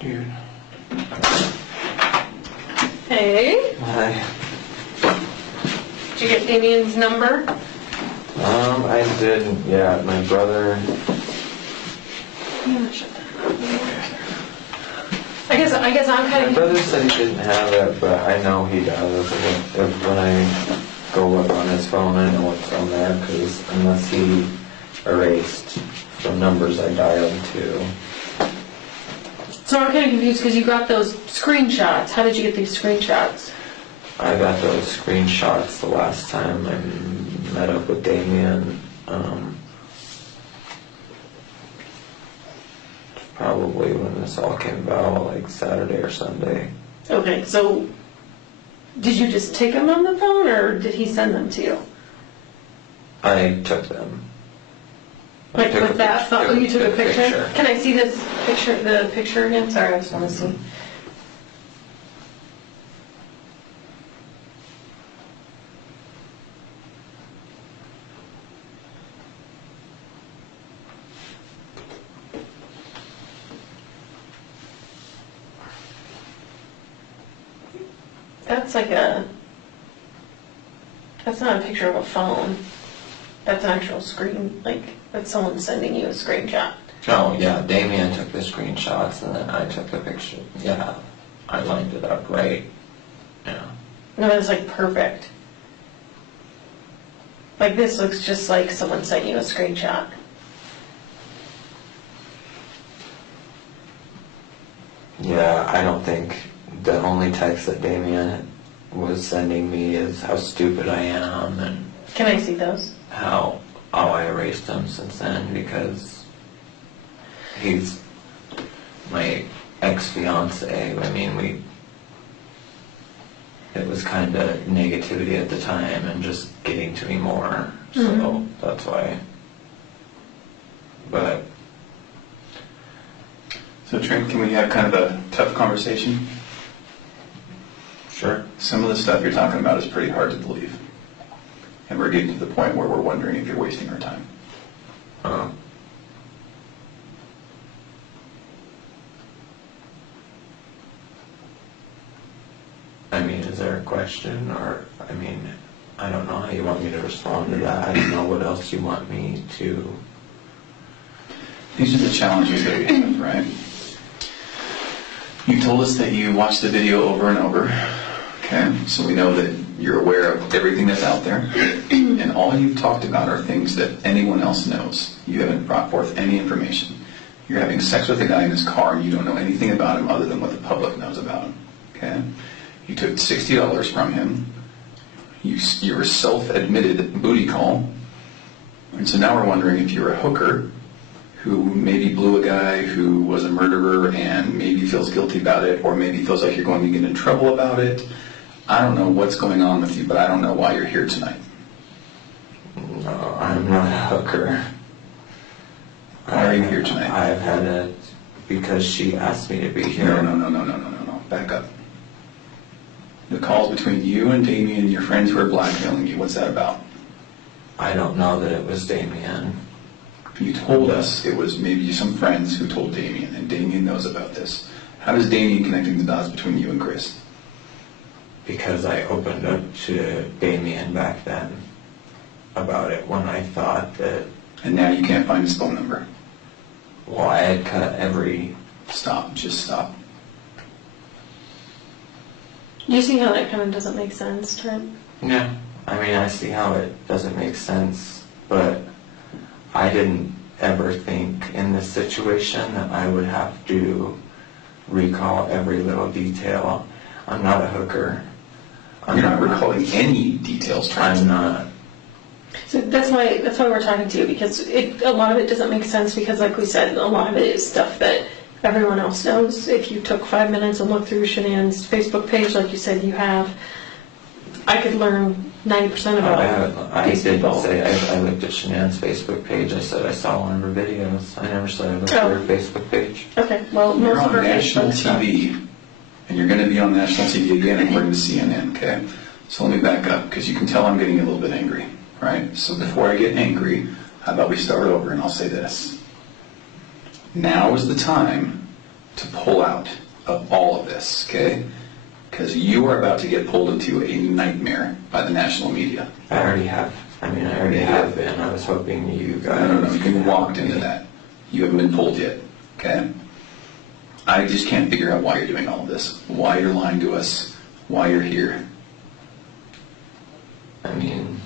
Dude. Hey. Hi. Did you get Damien's number? I did, yeah, my brother. I guess I'm kind My of. brother said he didn't have it, but I know he does. When I go look on his phone, I know what's on there, because unless he erased the numbers I dialed to. So I'm kind of confused because you got those screenshots. How did you get these screenshots? I got those screenshots the last time I met up with Damien. Probably when this all came about, like Saturday or Sunday. Okay, so did you just take them on the phone, or did he send them to you? I took them. Like with that phone, you took a picture? Picture. Can I see this picture, the picture again? Sorry, I just want to see. That's not a picture of a phone. That's an actual screen, like, that's someone sending you a screenshot. Oh, yeah, Damien took the screenshots and then I took the picture. Yeah, I lined it up right. Yeah. No, it's like perfect. Like this looks just like someone sent you a screenshot. Yeah, I don't think the only text that Damien was sending me is how stupid I am and Can I see those? how I erased him since then because he's my ex-fiance. I mean, it was kind of negativity at the time and just getting to me more, so that's why. But So Trent, can we have kind of a tough conversation? sure. Some of the stuff you're talking about is pretty hard to believe. And we're getting to the point where we're wondering if you're wasting our time. I mean, is there a question or, I mean, I don't know how you want me to respond to that. I don't know what else you want me to. These are the challenges that we have, right? You told us that you watched the video over and over, okay? So we know that you're aware of everything that's out there. And all you've talked about are things that anyone else knows. You haven't brought forth any information. You're having sex with a guy in his car and you don't know anything about him other than what the public knows about him, okay? You took $60 from him. You're a self-admitted booty call. And so now we're wondering if you're a hooker who maybe blew a guy who was a murderer and maybe feels guilty about it, or maybe feels like you're going to get in trouble about it. I don't know what's going on with you, but I don't know why you're here tonight. No, I'm not a hooker. Why are you here tonight? I've had it because she asked me to be here. No. Back up. The calls between you and Damien and your friends who are blackmailing you, what's that about? I don't know that it was Damien. You told us it was maybe some friends who told Damien, and Damien knows about this. How does Damien connecting the dots between you and Chris? Because I opened up to Damien back then about it when I thought that... And now you can't find his phone number. Well, I had cut every... Stop, just stop. You see how that kind of doesn't make sense, Trent? Yeah, I mean, I see how it doesn't make sense, but I didn't ever think in this situation that I would have to recall every little detail. I'm not a hooker. You're not recalling any details, Trent. I'm not. So that's why we're talking to you, because a lot of it doesn't make sense, because like we said, a lot of it is stuff that everyone else knows. If you took 5 minutes and looked through Shanann's Facebook page, like you said you have, I could learn 90% about I these didn't people. say I looked at Shanann's Facebook page. I said I saw one of her videos. I never said I looked at her Facebook page. Okay, well, You're most of on our national Facebook stuff. TV, and you're going to be on national TV again according to CNN, okay? So let me back up, because you can tell I'm getting a little bit angry, right? So before I get angry, how about we start over, and I'll say this. Now is the time to pull out of all of this, okay? Because you are about to get pulled into a nightmare by the national media. I already have. I mean, I already have been. I was hoping you guys... No, you walked into that. You haven't been pulled yet, okay? I just can't figure out why you're doing all of this, why you're lying to us, why you're here. I mean,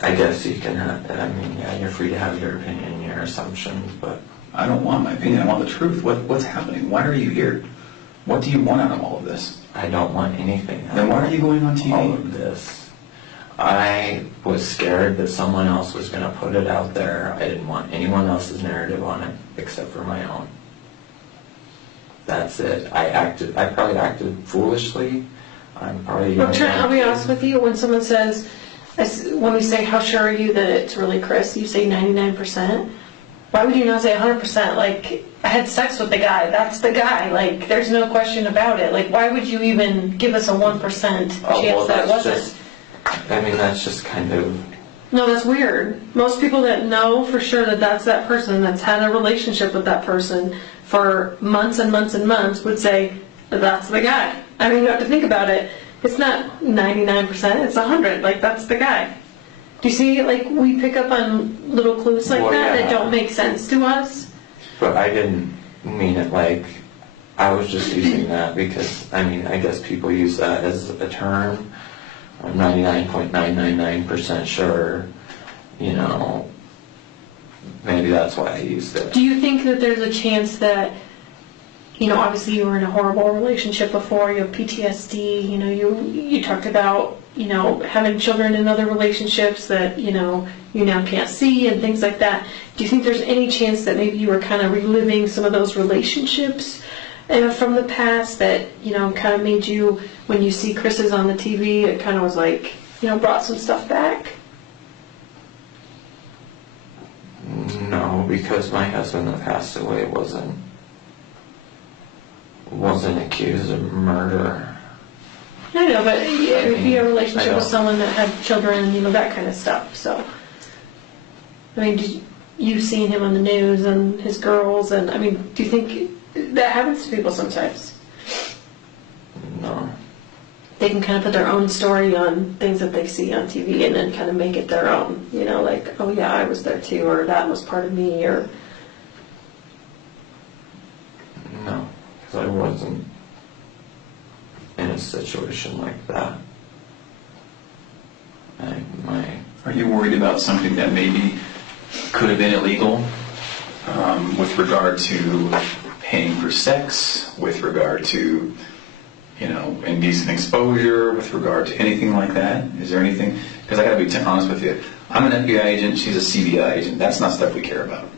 I guess you can have, I mean, yeah, you're free to have your opinion, your assumptions, but... I don't want my opinion, I want the truth. What's happening? Why are you here? What do you want out of all of this? I don't want anything. Then why are you going on TV? All of this. I was scared that someone else was going to put it out there. I didn't want anyone else's narrative on it except for my own. That's it. I probably acted foolishly. I'm probably... Well, Trent, I'll be honest with you, when someone says, when we say, how sure are you that it's really Chris, you say 99%. Why would you not say 100%? Like, I had sex with the guy. That's the guy. Like, there's no question about it. Like, why would you even give us a 1% chance that it wasn't? I mean, that's just kind of... No, that's weird. Most people that know for sure that that's that person, that's had a relationship with that person for months and months and months, would say, that's the guy. I mean, you have to think about it. It's not 99%, it's 100. Like, that's the guy. Do you see, like, we pick up on little clues like that don't make sense to us? But I didn't mean it like, I was just using that because, I mean, I guess people use that as a term. I'm 99.999% sure, you know, maybe that's why I used it. Do you think that there's a chance that, you know, obviously you were in a horrible relationship before, you have PTSD, you know, you talked about, you know, having children in other relationships that, you know, you now can't see and things like that. Do you think there's any chance that maybe you were kind of reliving some of those relationships from the past that, you know, kind of made you, when you see Chris's on the TV, it kind of was like, you know, brought some stuff back? No, because my husband that passed away wasn't accused of murder. I know, but if you have a relationship with someone that had children, you know, that kind of stuff, so. I mean, you've seen him on the news and his girls, and, I mean, do you think that happens to people sometimes? No. They can kind of put their own story on things that they see on TV and then kind of make it their own, you know, like, oh yeah, I was there too, or that was part of me, or... No, because I wasn't in a situation like that. Are you worried about something that maybe could have been illegal with regard to paying for sex, with regard to, you know, indecent exposure, with regard to anything like that? Is there anything? Because I got to be honest with you. I'm an FBI agent. She's a CBI agent. That's not stuff we care about.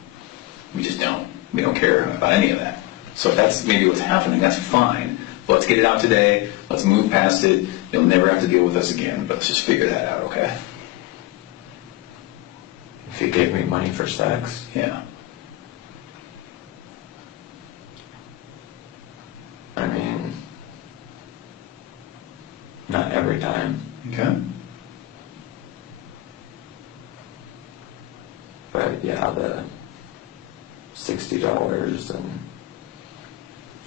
We just don't. We don't care about any of that. So if that's maybe what's happening, that's fine. Let's get it out today. Let's move past it. You'll never have to deal with us again. But let's just figure that out, okay? If he gave me money for sex? Yeah. I mean, not every time. Okay. But yeah, the $60 and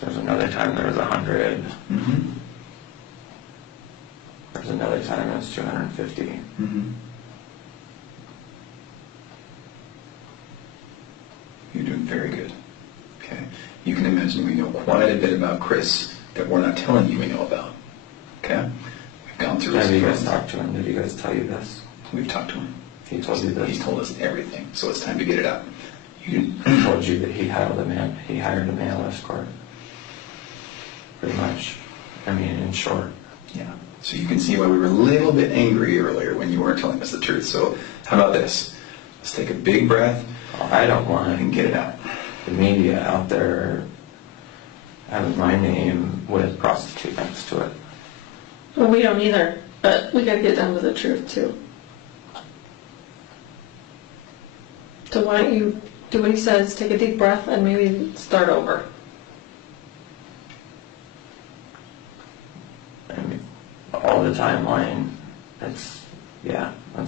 there's another time there was $100. Mm-hmm. There's another time it was $250. Mm-hmm. You're doing very good. Okay. You can imagine we know quite a bit about Chris that we're not telling you we know about. Okay? We've gone through his... Have you guys talked to him? Did you guys tell you this? We've talked to him. He told you this? He's told us everything, so it's time to get it out. He told you that he hired a male escort. Pretty much. I mean, in short. Yeah. So you can see why we were a little bit angry earlier when you weren't telling us the truth. So how about this? Let's take a big breath. I don't want and get it out. The media out there having my name with prostitute next to it. Well, we don't either, but we got to get down to the truth too. So why don't you do what he says, take a deep breath, and maybe start over. I mean, all the timeline, that's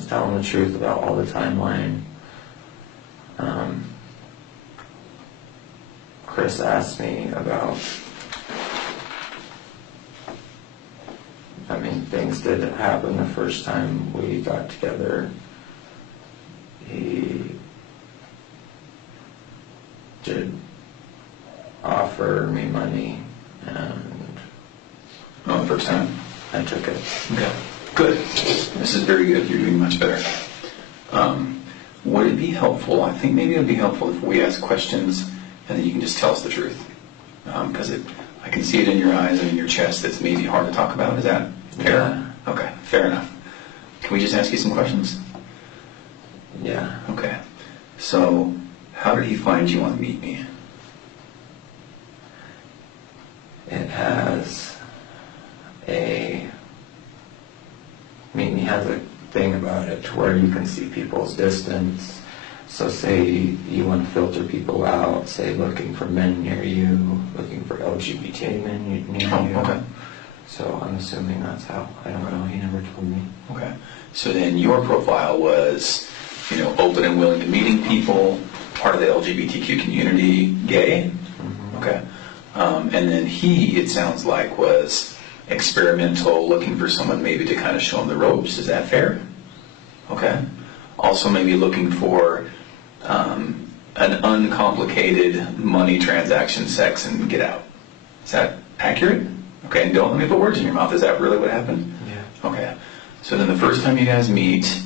telling the truth about all the timeline. Chris asked me about, I mean, things did happen the first time we got together. He did offer me money, and Oh, the first time? I took it. Okay. Good. This is very good. You're doing much better. Would it be helpful, I think maybe it would be helpful if we ask questions and then you can just tell us the truth. Because I can see it in your eyes and in your chest that's maybe hard to talk about. Is that fair? Yeah. Okay, fair enough. Can we just ask you some questions? Yeah. Okay. So, how did he find you on Meet Me? It has Meet Me has a thing about it to where you can see people's distance. So say you want to filter people out, say looking for men near you, looking for LGBT men near you. Okay. So I'm assuming that's how. I don't know. He never told me. Okay. So then your profile was, open and willing to meeting people, part of the LGBTQ community, gay. Mm-hmm. Okay. And then he, it sounds like, was experimental, looking for someone maybe to kind of show him the ropes. Is that fair? Okay. Also maybe looking for an uncomplicated money transaction, sex, and get out. Is that accurate? Okay, and don't let me put words in your mouth. Is that really what happened? Yeah. Okay. So then the first time you guys meet,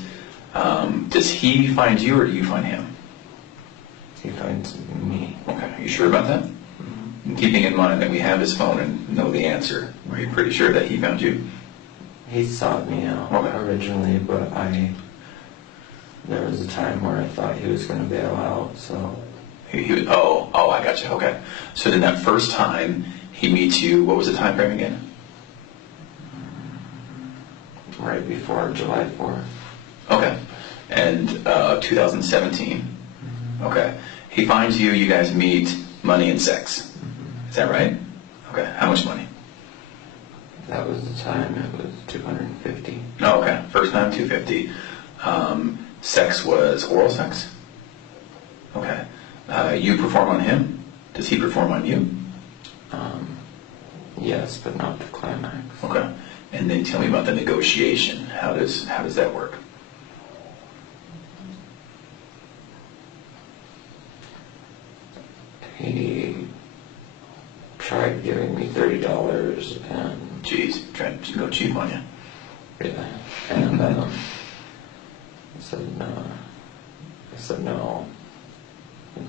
does he find you or do you find him? He finds me. Okay. Are you sure about that? Mm-hmm. Keeping in mind that we have his phone and know the answer, are you pretty sure that he found you? He sought me out originally, but there was a time where I thought he was going to bail out, so. Oh, I got you. Okay. So then that first time he meets you, what was the time frame again? Right before July 4th. Okay. And 2017. Okay. He finds you, you guys meet, money and sex. Is that right? Okay. How much money? That was the time. It was $250. Oh, okay. First time, $250. Sex was oral sex? Okay. You perform on him? Does he perform on you? Yes, but not the climax. Okay. And then tell me about the negotiation. How does that work? He tried giving me $30 and Jeez, trying to go cheap on you. yeah, and I said no. I said no.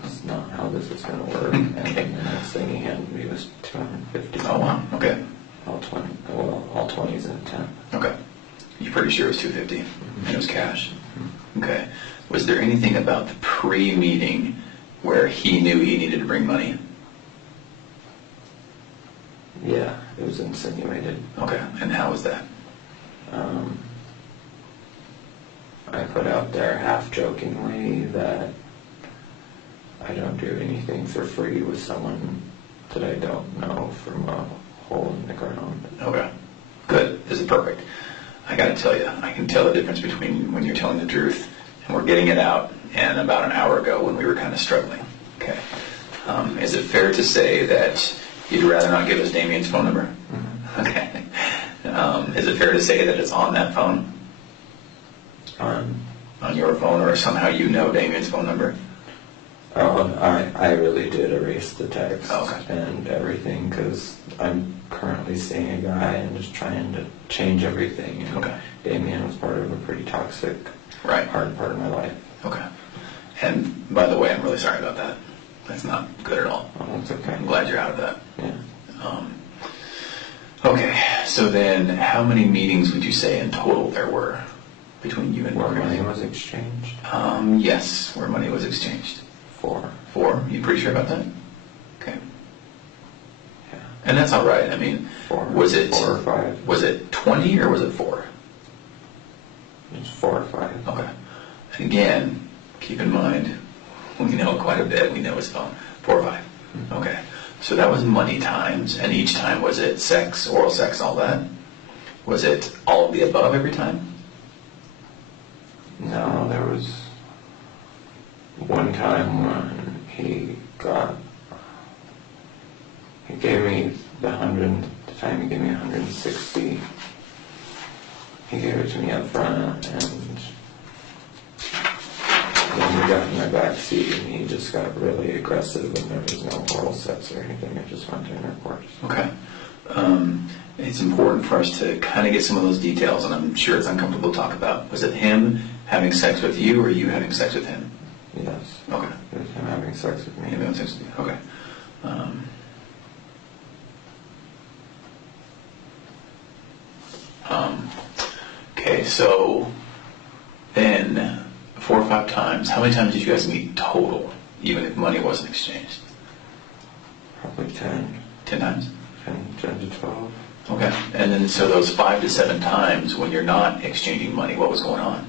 It's not how this is going to work. And then the next thing he handed me was $250. Oh wow. Okay. All 20s and 10. Okay. You're pretty sure it was $250 and it was cash. Okay. Was there anything about the pre-meeting where he knew he needed to bring money? Yeah, it was insinuated. Okay. And how was that? I put out there half-jokingly that I don't do anything for free with someone that I don't know from a hole in the ground. Okay. Good. This is perfect. I got to tell you, I can tell the difference between when you're telling the truth and we're getting it out and about an hour ago when we were kind of struggling. Okay. Is it fair to say that you'd rather not give us Damien's phone number? Mm-hmm. Okay. Is it fair to say that it's on that phone? On your phone, or somehow you know Damien's phone number? Oh, I really did erase the text Okay. and everything because I'm currently seeing a guy and just trying to change everything. And Okay. Damien was part of a pretty toxic, Right. hard part of my life. Okay. And by the way, I'm really sorry about that. That's not good at all. Oh, that's okay. I'm glad you're out of that. Yeah. Okay, so then how many meetings would you say in total there were between you and Where Chris? money was exchanged? Yes, where money was exchanged. 4. 4? You pretty sure about that? Okay. Yeah. And that's all right. I mean, 4. was it 4 or 5? Was it 20 or was it 4? It was 4 or 5. Okay. And again, keep in mind, we know quite a bit. We know his phone. 4 or 5. Mm-hmm. Okay. So that was money times, and each time was it sex, oral sex, all that? Was it all of the above every time? No, there was one time when he got gave me the 100, the time he gave me 160. He gave it to me up front, and then we got in my back seat, and he just got really aggressive, and there was no oral sex or anything. It just went to intercourse. Okay. It's important for us to kind of get some of those details, and I'm sure it's uncomfortable to talk about. Was it him having sex with you, or you having sex with him? Yes. Okay. It was him having sex with me. Him having sex with you. Okay. Okay, so then 4 or 5 times, how many times did you guys meet total, even if money wasn't exchanged? Probably 10. 10 times? 10 to 12. Okay, and then so those 5 to 7 times when you're not exchanging money, what was going on?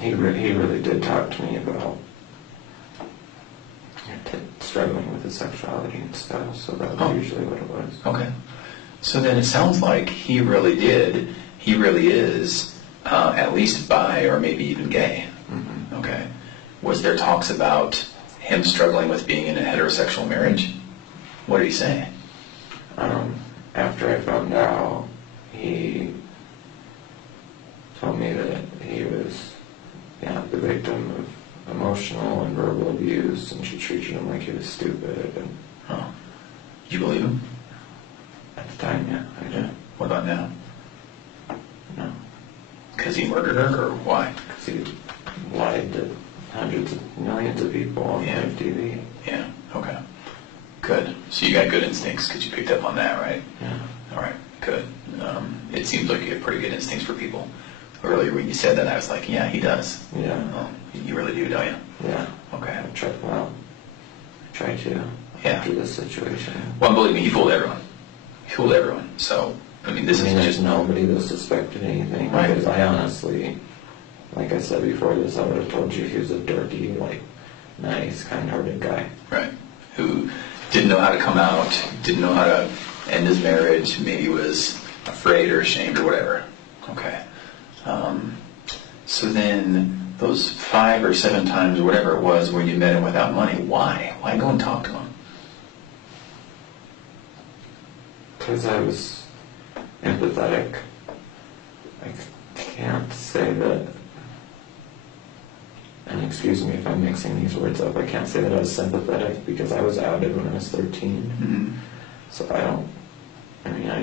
He really did talk to me about struggling with his sexuality and stuff, so that was usually what it was. Okay. So then it sounds like he really is at least bi or maybe even gay. Mm-hmm. Okay. Was there talks about him struggling with being in a heterosexual marriage? What did he say? After I found out, he told me that he was the victim of emotional and verbal abuse, and she treated him like he was stupid. And Did you believe him? at the time, yeah, I did. What about now? No. Because he murdered her, or why? Because he lied to hundreds of millions of people on live TV. Yeah, okay. Good. So you got good instincts because you picked up on that, right? Yeah. All right, good. It seems like you have pretty good instincts for people. Earlier when you said that, I was like, yeah, he does. Yeah. Oh, you really do, don't you? Yeah. Okay. I try to after this situation. Well, believe me, he fooled everyone. He fooled everyone. So, I mean, this is there's just... nobody that suspected anything. Right. Because I honestly, like I said before this, I would have told you he was a dorky, nice, kind-hearted guy. Right. Who didn't know how to come out, didn't know how to end his marriage, maybe was afraid or ashamed or whatever. Okay. So then, those 5 or 7 times or whatever it was when you met him without money, why? Why go and talk to him? Because I was empathetic. I can't say that, and excuse me if I'm mixing these words up, I can't say that I was sympathetic because I was outed when I was 13. Mm-hmm. So I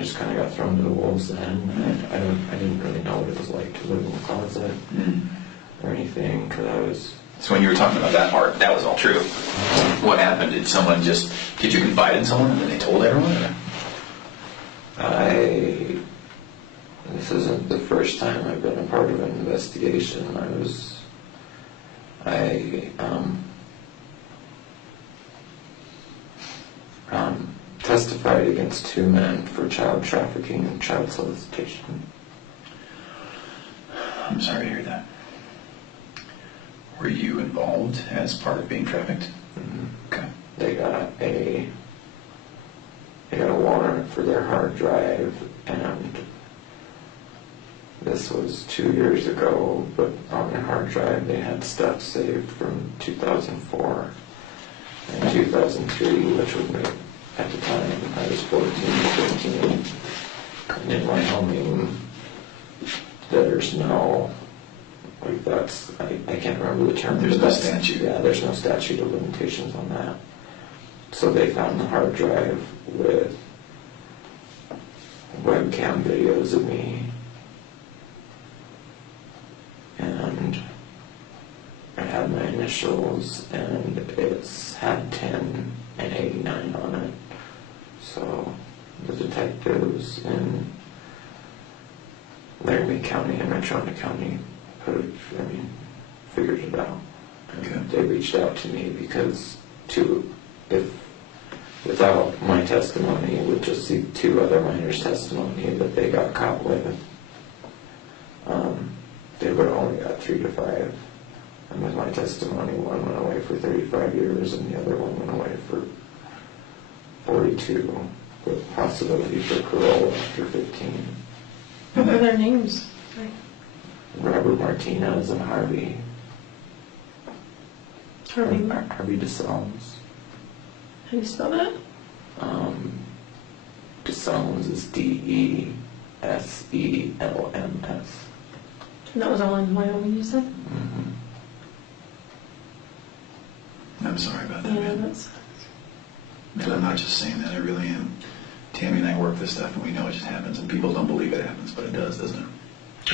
just kind of got thrown to the wolves then. I didn't really know what it was like to live in the closet or anything, because I was... So when you were talking about that part, that was all true. What happened? Did you confide in someone and then they told everyone? Or? This isn't the first time I've been a part of an investigation. I testified against 2 men for child trafficking and child solicitation. I'm sorry to hear that. Were you involved as part of being trafficked? Mm-hmm. Okay. They got a warrant for their hard drive, and this was 2 years ago, but on their hard drive they had stuff saved from 2004 and 2003, which would make, at the time, I was 14, 15, and in Wyoming, there's no, I can't remember the term. There's no statute. Yeah, there's no statute of limitations on that. So they found the hard drive with webcam videos of me, and it had my initials, and it's had 10 and 89 on it. So the detectives in Laramie County and Metro County figured it out. And they reached out to me because without my testimony, with just the 2 other minors' testimony that they got caught with, they would have only got 3 to 5. And with my testimony, one went away for 35 years and the other one went away for 42, with possibility for parole after 15. What were their names? Robert Martinez and Harvey Harvey. DeSalms. How do you spell that? DeSelms is DESELMS. And that was all in Wyoming, you said? Mm-hmm. I'm sorry about that, Yeah, man. that's... And I'm not just saying that, I really am. Tammy and I work this stuff and we know it just happens and people don't believe it happens, but it does, doesn't it?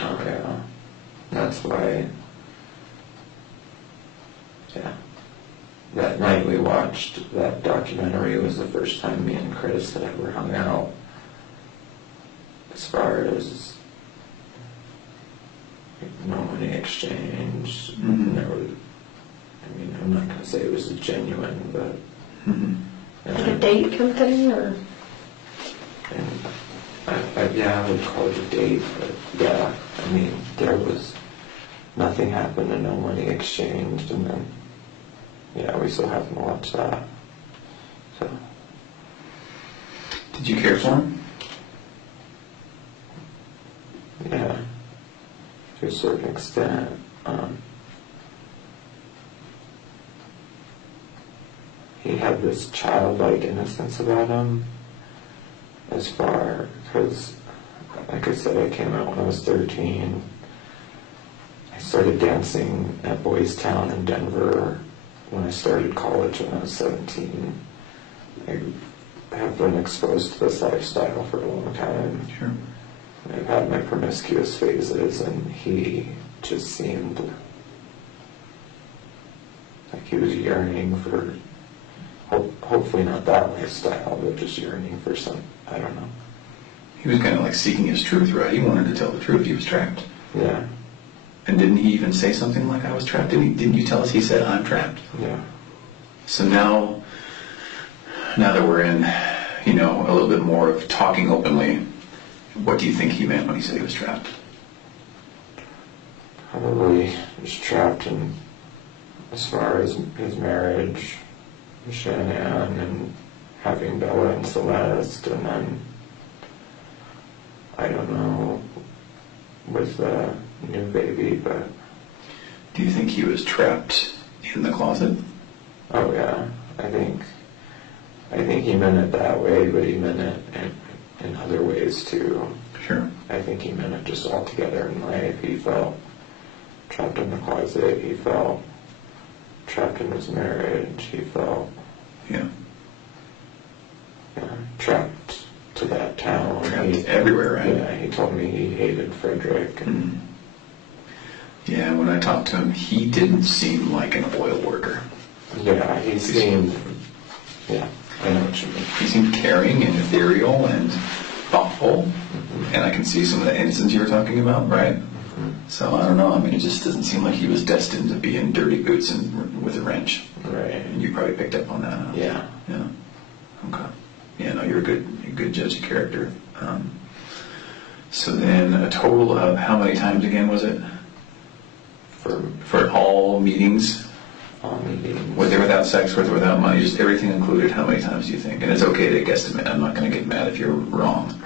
Oh yeah. That's why, yeah. That night we watched that documentary was the first time me and Chris had ever hung out. As far as no money exchange, Mhm. there was, I mean, I'm not going to say it was a genuine, but... Mm-hmm. Like a date kind of thing, or? And yeah, I would call it a date, but yeah, I mean, there was nothing happened and no money exchanged, and then, yeah, we still haven't watched that. So, Did you care for him? yeah, to a certain extent. He had this childlike innocence about him, as far, because, like I said, I came out when I was 13. I started dancing at Boys Town in Denver when I started college when I was 17. I have been exposed to this lifestyle for a long time. Sure. I've had my promiscuous phases, and he just seemed like he was yearning for, hopefully not that lifestyle, but just yearning for some, I don't know. He was kind of like seeking his truth, right? He wanted to tell the truth. He was trapped. Yeah, And didn't he even say something like, I was trapped? Didn't you tell us he said, I'm trapped? yeah. So now that we're in, a little bit more of talking openly, what do you think he meant when he said he was trapped? Probably just trapped in, as far as his marriage, Shannon, and having Bella and Celeste, and then, I don't know, with the new baby, but... Do you think he was trapped in the closet? Oh yeah, I think he meant it that way, but he meant it in other ways too. Sure. I think he meant it just altogether in life. He felt trapped in the closet, he felt trapped in his marriage, he felt Yeah. trapped to that town. Trapped everywhere, right? Yeah, he told me he hated Frederick. And Mm. Yeah, when I talked to him, he didn't seem like an oil worker. yeah, he seemed, yeah, I know what you mean. He seemed caring and ethereal and thoughtful, and I can see some of the innocence you were talking about, right? So I don't know. I mean, it just doesn't seem like he was destined to be in dirty boots and with a wrench. Right. And you probably picked up on that. Huh? Yeah. Yeah. Okay. Yeah. No, you're a good judge of character. So then, a total of how many times again was it? For all meetings, All meetings. with or without sex, with or without money, just everything included. How many times do you think? And it's okay to guesstimate. I'm not going to get mad if you're wrong.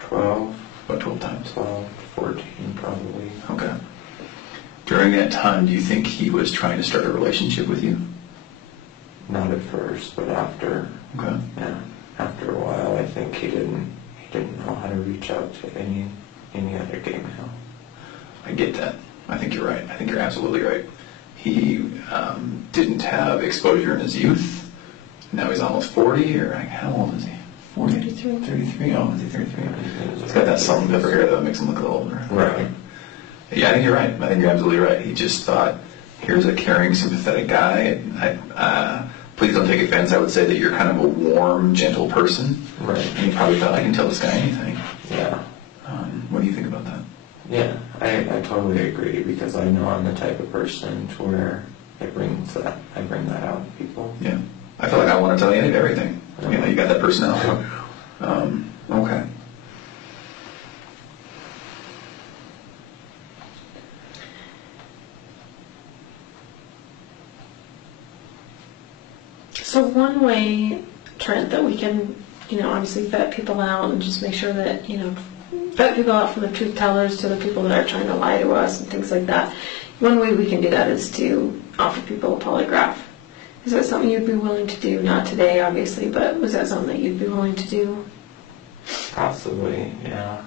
12, About 12 times. 12, 14 probably. Okay. During that time, do you think he was trying to start a relationship with you? Not at first, but after. Okay. Yeah, after a while, I think he didn't know how to reach out to any other gay male. I get that. I think you're right. I think you're absolutely right. He didn't have exposure in his youth. Now he's almost 40, or how old is he? 40? 33. 33? Oh, is he 33? He's got that salt and pepper hair that makes him look a little older. Right. Yeah, I think you're right. I think you're absolutely right. He just thought, here's a caring, sympathetic guy. Please don't take offense. I would say that you're kind of a warm, gentle person. Right. And he probably thought, I can tell this guy anything. Yeah. What do you think about that? Yeah, I totally agree, because I know I'm the type of person to where I bring that out in people. Yeah. I feel like I want to tell you everything. You got that personality. Okay. So one way, Trent, that we can, obviously vet people out and just make sure that, vet people out from the truth tellers to the people that are trying to lie to us and things like that. One way we can do that is to offer people a polygraph. Is that something you'd be willing to do? Not today, obviously, but was that something that you'd be willing to do? Possibly, yeah.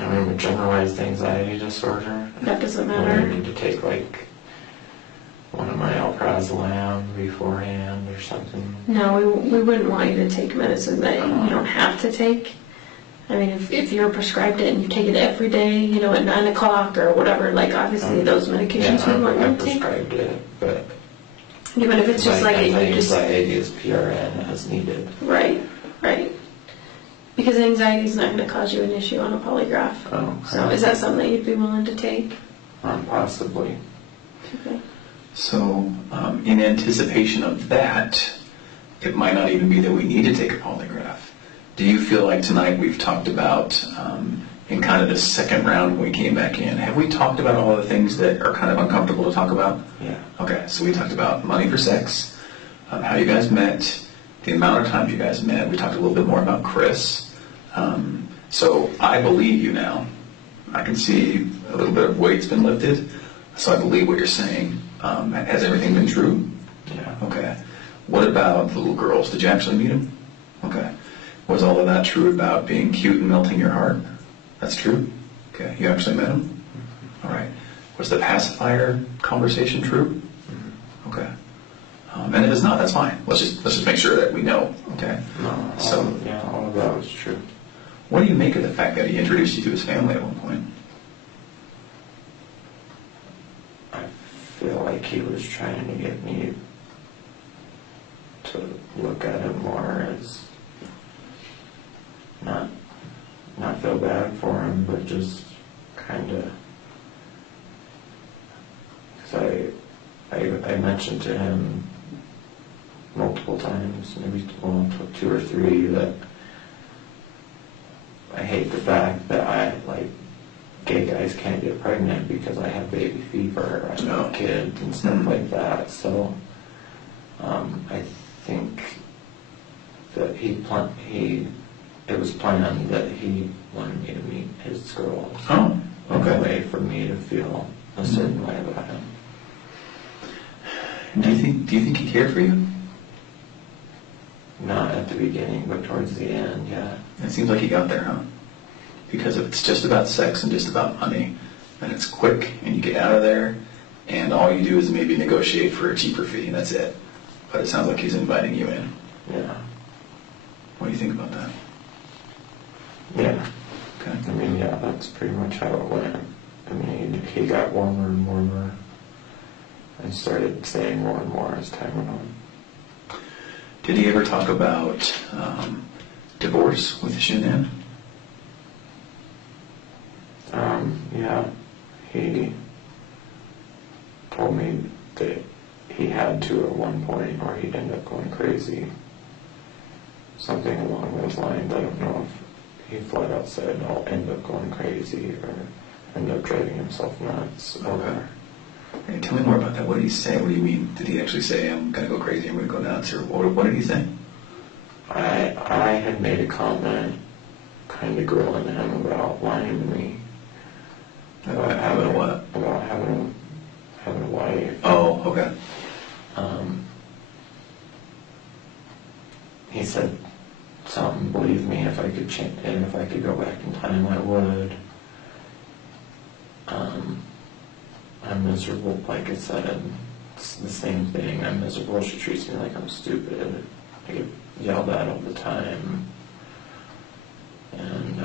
I mean, with generalized anxiety disorder, That doesn't I matter. need to take like one of my alprazolam beforehand or something. No, we wouldn't want you to take medicine that you don't have to take. I mean, if you're prescribed it and you take it every day, you know, at 9 o'clock or whatever, like obviously those medications we want you I to take. prescribed it, but Even if it's just my like you just anxiety is PRN as needed. right. Because anxiety is not going to cause you an issue on a polygraph. Oh, So is that something that you'd be willing to take? Possibly. Okay. So, in anticipation of that, it might not even be that we need to take a polygraph. Do you feel like tonight we've talked about, in kind of the second round when we came back in, have we talked about all the things that are kind of uncomfortable to talk about? Yeah. Okay, so we talked about money for sex, how you guys met, the amount of times you guys met. We talked a little bit more about Chris. So I believe you now. I can see a little bit of weight's been lifted, so I believe what you're saying. Has everything been true? Yeah. Okay. What about the little girls? Did you actually meet them? Okay. Was all of that true about being cute and melting your heart? That's true? Okay. You actually met them? All right. Was the pacifier conversation true? Okay. And if it's not, that's fine. Let's just make sure that we know. Okay. No, all of that was true. What do you make of the fact that he introduced you to his family at one point? I feel like he was trying to get me to look at him more as not feel bad for him, but just kind of, because I mentioned to him multiple times, maybe two or three, that I hate the fact that gay guys can't get pregnant because I have baby fever, I have kids and stuff like that. So I think that it was planned that he wanted me to meet his girls. Oh, okay. In a way for me to feel a certain way about him. Do you think he cared for you? Not at the beginning, but towards the end, yeah. It seems like he got there, huh? Because if it's just about sex and just about money, then it's quick and you get out of there, and all you do is maybe negotiate for a cheaper fee, and that's it. But it sounds like he's inviting you in. Yeah. What do you think about that? Yeah. Okay. I mean, yeah, that's pretty much how it went. I mean, he got warmer and warmer and started saying more and more as time went on. Did he ever talk about divorce with Shanann? Yeah, he told me that he had to at one point or he'd end up going crazy. Something along those lines. I don't know if he flat out said, I'll end up going crazy or end up driving himself nuts. Okay. Hey, tell me more about that. What did he say? What do you mean? Did he actually say, I'm going to go crazy, I'm going to go nuts? Or what did he say? I had made a comment kind of grilling him about lying to me. About having a what? About having a wife. Oh, okay. He said something, believe me, if I could change, and if I could go back in time, I would. I'm miserable, like I said. It's the same thing. I'm miserable. She treats me like I'm stupid. I get yelled at all the time. And,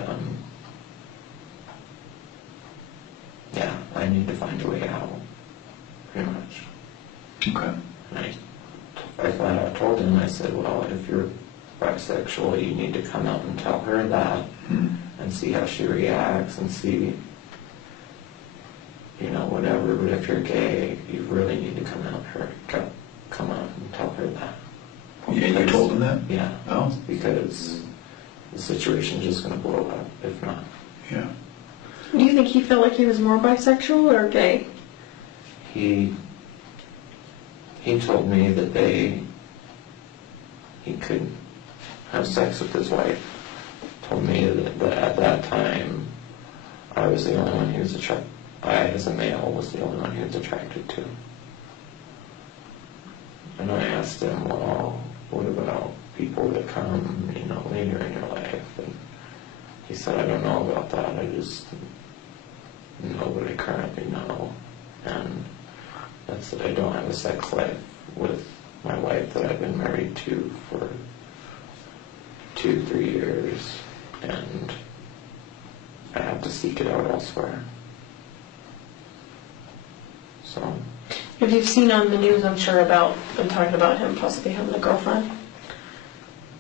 yeah, I need to find a way out, pretty much. Okay. And I flat out told him, I said, well, if you're bisexual, you need to come out and tell her that and see how she reacts and see, you know, whatever. But if you're gay, you really need to come out and tell her that. Yeah, you told him that? Yeah. Oh. Because the situation's just going to blow up if not. Yeah. Do you think he felt like he was more bisexual or gay? He told me that he could have sex with his wife. Told me that at that time I was the only one he was attracted. I, as a male, was the only one he was attracted to. And I asked him, well, what about people that come, later in your life? And he said, I don't know about that. I just know what I currently know. And that's that I don't have a sex life with my wife that I've been married to for 2-3 years. And I have to seek it out elsewhere. So. If you've seen on the news, I'm sure, about them talking about him possibly having a girlfriend.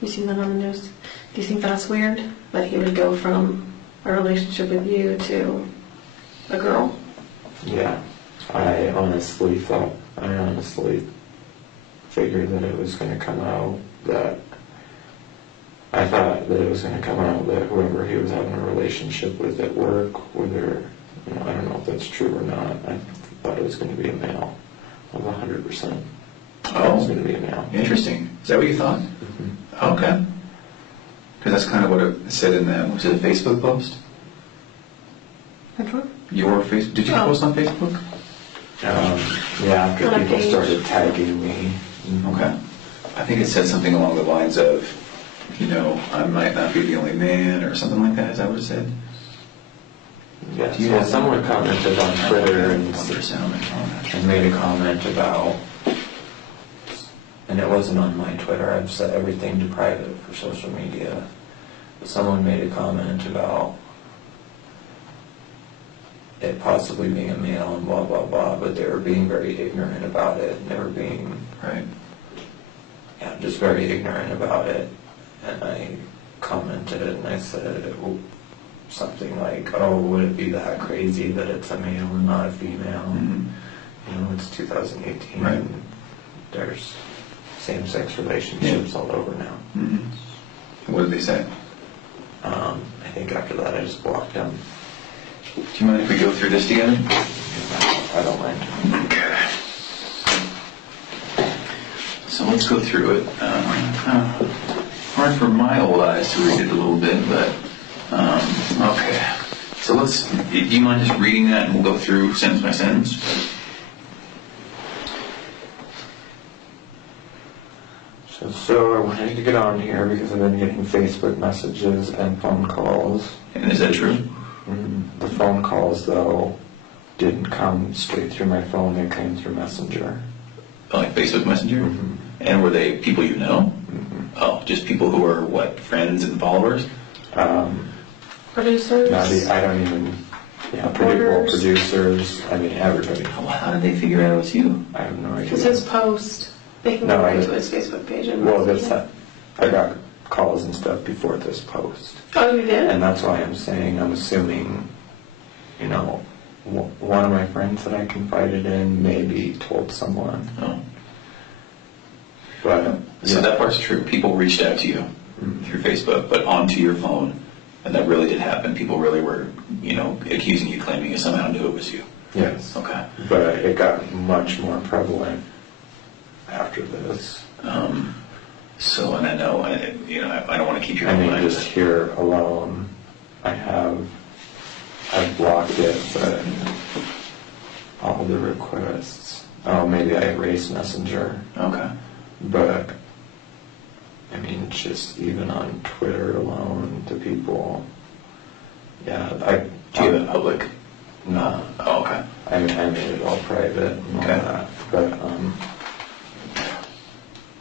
You seen that on the news? Do you think that's weird? That he would go from a relationship with you to a girl? Yeah. I honestly figured that it was going to come out that I thought that it was going to come out that whoever he was having a relationship with at work, whether, I don't know if that's true or not, I thought it was going to be a male. I was 100%. Oh, it was going to be a male. Interesting. Is that what you thought? Mm-hmm. Okay. Because that's kind of what it said in that, was it a Facebook post? Your Facebook? Did you post on Facebook? Yeah, after On a people page. started tagging me. Okay. I think it said something along the lines of, I might not be the only man, or something like that. Is that what it said? Yes. Do you Well, have- someone commented on Twitter and and made a comment about, and it wasn't on my Twitter, I've set everything to private for social media, but someone made a comment about it possibly being a male and blah, blah, blah, but they were being very ignorant about it, and they were being, Right. just very ignorant about it, and I commented and I said, something like, oh, would it be that crazy that it's a male and not a female? Mm-hmm. It's 2018. Right. And there's same-sex relationships all over now. Mm-hmm. What did they say? I think after that I just blocked them. Do you mind if we go through this together? I don't mind. Okay. So let's go through it. Hard for my old eyes to read it a little bit, but okay. So do you mind just reading that and we'll go through sentence by sentence? So I wanted to get on here because I've been getting Facebook messages and phone calls. And is that true? The phone calls, though, didn't come straight through my phone. They came through Messenger. Like Facebook Messenger? Mm-hmm. And were they people you know? Mm-hmm. Oh, just people who are, what, friends and followers? Producers? I don't even... Yeah, producers, everybody. Well, how did they figure out it was you? I have no idea. Because his post, they can No, go I- to his Facebook page and... Well, that's not... I got calls and stuff before this post. Oh, you did? And that's why I'm saying, I'm assuming, one of my friends that I confided in maybe told someone. Oh. But... So that part's true. People reached out to you through Facebook, but onto your phone, and that really did happen. People really were, accusing you, claiming you somehow knew it was you. Yes. Okay. But it got much more prevalent after this. So, and I know, I don't want to keep you in mind. Just here alone, I've blocked it, but all the requests, maybe I erased Messenger, Okay. but, just even on Twitter alone, to people, Do you have it public? No. Oh, okay. I made it all private and all Okay. that, but,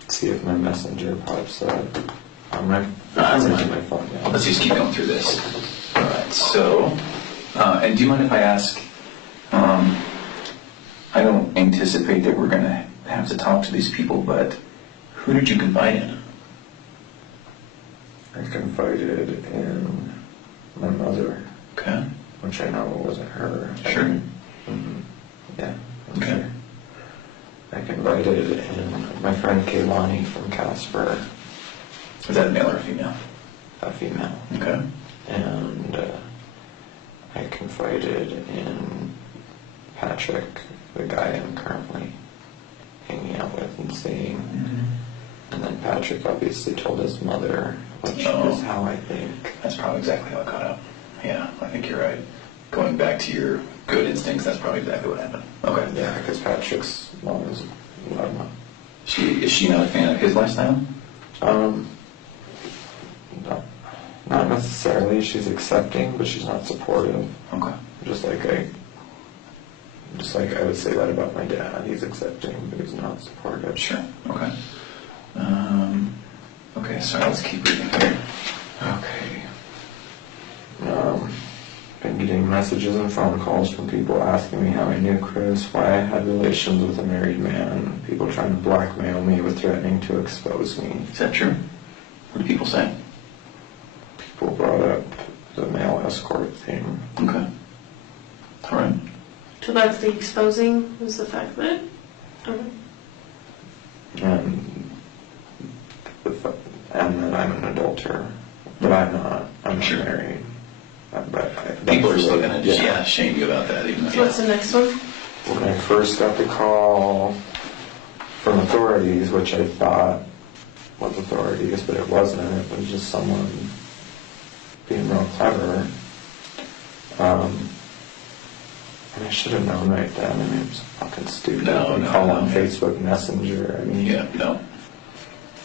see if my Messenger pops up on my phone. Yeah. Let's just keep going through this. All right, so, and do you mind if I ask, I don't anticipate that we're going to have to talk to these people, but who did you confide in? I confided in my mother, Okay. which I know wasn't her. Sure. Yeah. I'm Okay. sure. I confided in my friend Kaylani from Casper, Is that a male or a female? a female. Okay. And I confided in Patrick, the guy I'm currently hanging out with and seeing. And then Patrick obviously told his mother, which is how I think. That's probably exactly how it caught up. Yeah, I think you're right. Going back to your good instincts, that's probably exactly what happened. Okay. Yeah, because Patrick's mom is Lama. Is she not a fan of his lifestyle? No, not necessarily. She's accepting, but she's not supportive. Okay. Just like I would say that about my dad. He's accepting, but he's not supportive. Sure. Okay. Okay, sorry, let's keep reading here. Okay. Been getting messages and phone calls from people asking me how I knew Chris, why I had relations with a married man, people trying to blackmail me with threatening to expose me. Is that true? What do people say? People brought up the male escort thing. Okay. All right. So that's the exposing, was the fact that, And that I'm an adulterer. But I'm not. I'm not married. People are still going to shame you about that. Even what's the next one? When I first got the call from authorities, which I thought was authorities, but it wasn't. It was just someone being real clever. And I should have known right then. I mean, it was fucking stupid. No, call on Facebook Messenger. I mean, no.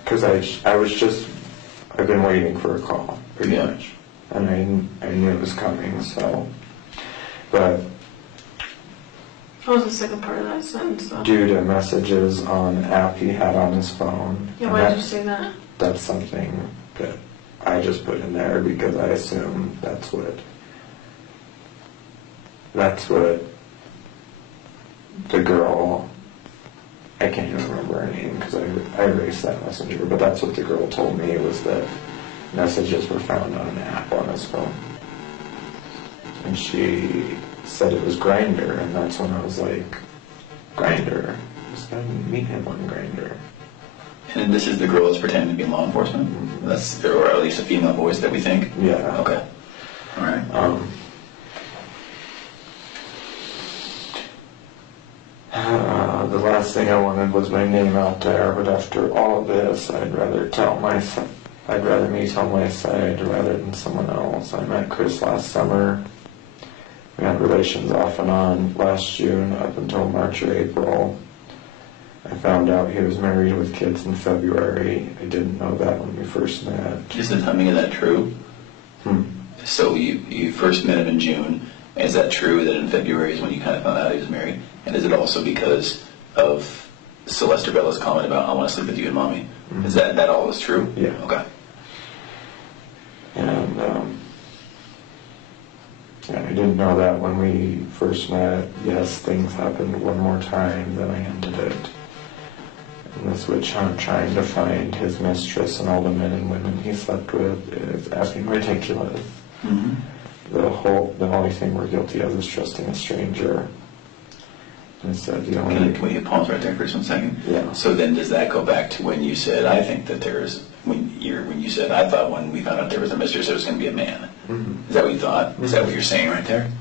Because I've been waiting for a call, pretty much. And I knew it was coming, so. But What was the second part of that sentence, though? due to messages on the app he had on his phone. Yeah, why did you say that? That's something that I just put in there because I assume that's what the girl, I can't even remember her name because I erased that messenger, but that's what the girl told me, was that messages were found on an app on his phone. And she said it was Grindr, and that's when I was like, Grindr? I was going to meet him on Grindr. And this is the girl that's pretending to be law enforcement? That's, or at least a female voice that we think? Yeah. Okay. All right. The last thing I wanted was my name out there, but after all of this, I'd rather me tell my side rather than someone else. I met Chris last summer. We had relations off and on last June up until March or April. I found out he was married with kids in February. I didn't know that when we first met. Is the timing of that true? So you first met him in June. Is that true that in February is when you kind of found out he was married? And is it also because of Celeste Bella's comment about, I want to sleep with you and mommy? Is that all is true? Yeah. Okay. And I didn't know that when we first met. Yes, things happened one more time, then I ended it. And this witch hunt trying to find his mistress and all the men and women he slept with is effing ridiculous. Mm-hmm. The only thing we're guilty of is trusting a stranger. Instead, Can we pause right there for just 1 second? Yeah. So then does that go back to when you said, I think that there's, when you said, I thought when we found out there was a mistress, there was going to be a man. Is that what you thought? Is that what you're saying right there?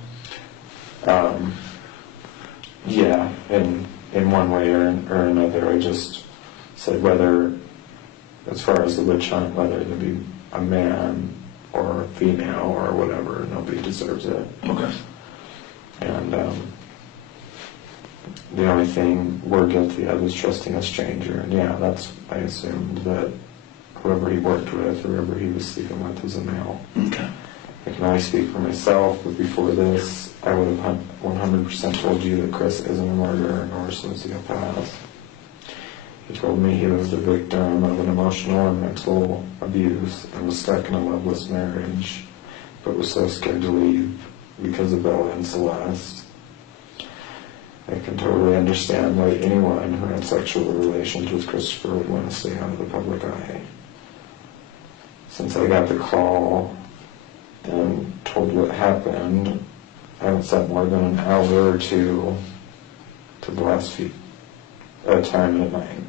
Yeah, in one way or another. I just said whether, as far as the witch hunt, whether it be a man or a female or whatever, nobody deserves it. Okay. And the only thing we're guilty of is trusting a stranger. And yeah, I assumed that whoever he worked with, whoever he was sleeping with, was a male. Okay. I can only speak for myself, but before this, I would have 100% told you that Chris isn't a murderer nor a sociopath. He told me he was the victim of an emotional and mental abuse and was stuck in a loveless marriage, but was so scared to leave because of Bella and Celeste. I can totally understand why anyone who had sexual relations with Christopher would want to stay out of the public eye. Since I got the call and told what happened, I haven't slept more than an hour or two to the last time at night.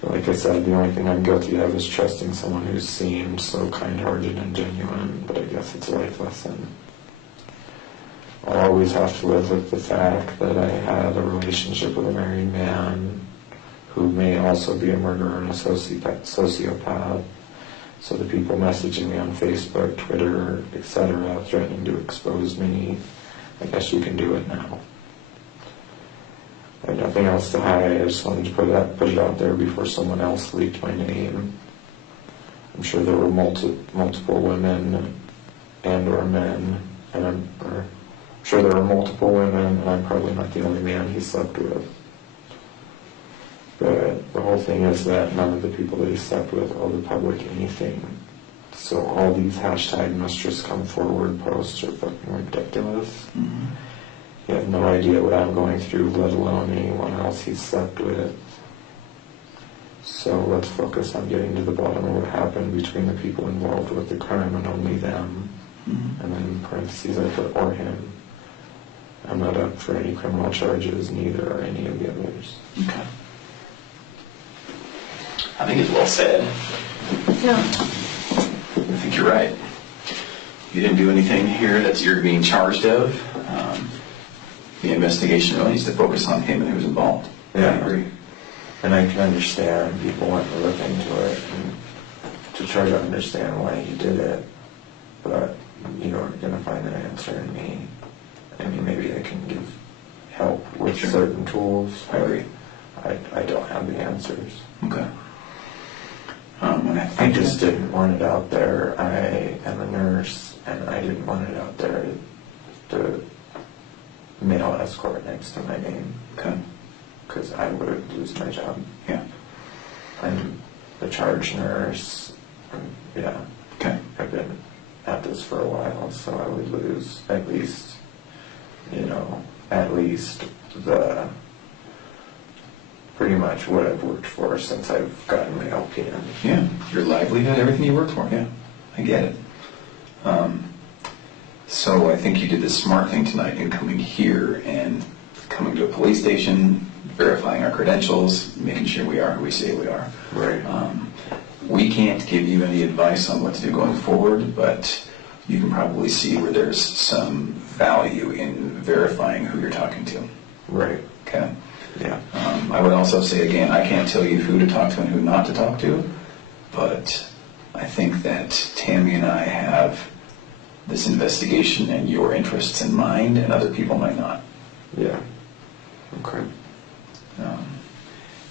But like I said, the only thing I'm guilty of is trusting someone who seemed so kind-hearted and genuine, but I guess it's a life lesson. I'll always have to live with the fact that I had a relationship with a married man who may also be a murderer and a sociopath. So the people messaging me on Facebook, Twitter, etc., threatening to expose me, I guess you can do it now. I have nothing nothing else to hide. I just wanted to put it out there before someone else leaked my name. I'm sure there were multiple women and or men, and I'm sure there were multiple women, and I'm probably not the only man he slept with. But the whole thing is that none of the people that he slept with owe the public anything. So all these hashtag must just come forward posts are fucking ridiculous. Mm-hmm. You have no idea what I'm going through, let alone anyone else he slept with. So let's focus on getting to the bottom of what happened between the people involved with the crime and only them. Mm-hmm. And then in parentheses I put or him. I'm not up for any criminal charges, neither are any of the others. Okay. I think it's well said. Yeah. I think you're right. You didn't do anything here that you're being charged of. The investigation really needs to focus on him and who's involved. Yeah. I agree. And I can understand people want to look into it and to try to understand why he did it, but you aren't going to find an answer in me. I mean, maybe I can give help with certain tools. I agree. I don't have the answers. Okay. I just didn't want it out there. I am a nurse, and I didn't want it out there to male escort next to my name. Okay. Because I would lose my job. Yeah. I'm the charge nurse. Yeah. Okay. I've been at this for a while, so I would lose at least the pretty much what I've worked for since I've gotten my LPN. Yeah. Your livelihood, everything you worked for. Yeah. I get it. So I think you did the smart thing tonight in coming here and coming to a police station, verifying our credentials, making sure we are who we say we are. Right. We can't give you any advice on what to do going forward, but you can probably see where there's some value in verifying who you're talking to. Right. Okay? Yeah. I would also say, again, I can't tell you who to talk to and who not to talk to, but I think that Tammy and I have this investigation and your interests in mind, and other people might not. Yeah. Okay.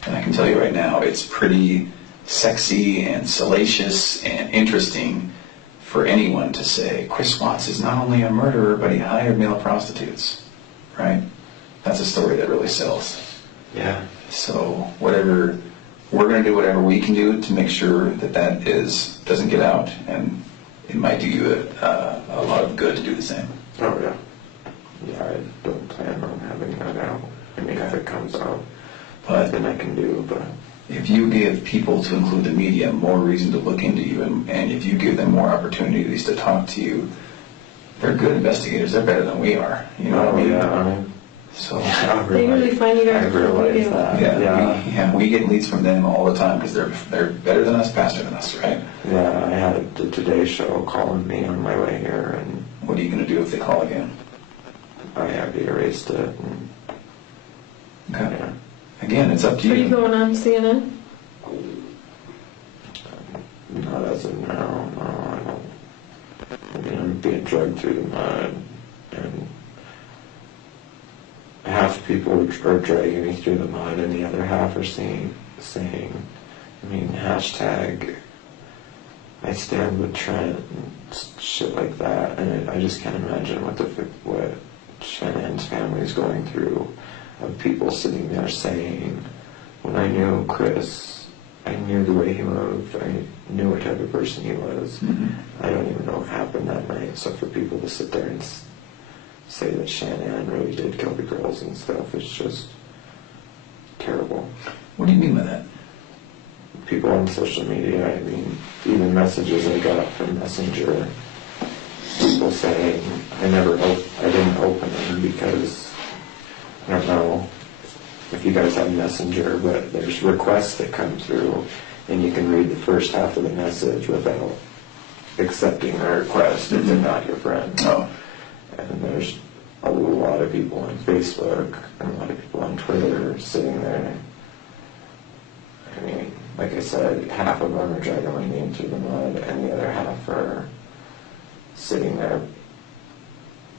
And I can tell you right now, it's pretty sexy and salacious and interesting for anyone to say, Chris Watts is not only a murderer, but he hired male prostitutes, right? That's a story that really sells. Yeah. So we're going to do whatever we can do to make sure that doesn't get out, and it might do you a lot of good to do the same. Oh, yeah. Yeah, I don't plan on having that out. I mean, if it comes out, then I can do, but... If you give people, to include the media, more reason to look into you, and if you give them more opportunities to talk to you, they're good investigators. They're better than we are. You know what I mean? Yeah. So They usually find you guys. I realize that. We get leads from them all the time because they're better than us, faster than us, right? Yeah, I had the Today Show calling me on my way here, and... What are you going to do if they call again? I have erased it. And, Okay. yeah. Again, it's up to you. Are you going on CNN? Not as of now, no, I don't. I mean, I'm being dragged through the mud, and half the people are dragging me through the mud, and the other half are saying, I mean, hashtag, I stand with Trent, and shit like that, and I just can't imagine what Shannon's family is going through, of people sitting there saying, when I knew Chris, I knew the way he moved, I knew what type of person he was. Mm-hmm. I don't even know what happened that night, so for people to sit there and say that Shannon really did kill the girls and stuff, it's just terrible. What do you mean by that? People on social media, I mean, even messages I got from Messenger, people saying I didn't open them because, I don't know if you guys have Messenger, but there's requests that come through, and you can read the first half of the message without accepting the request if they're not your friend. Oh. And there's a lot of people on Facebook and a lot of people on Twitter sitting there. I mean, like I said, half of them are dragging my name through the mud, and the other half are sitting there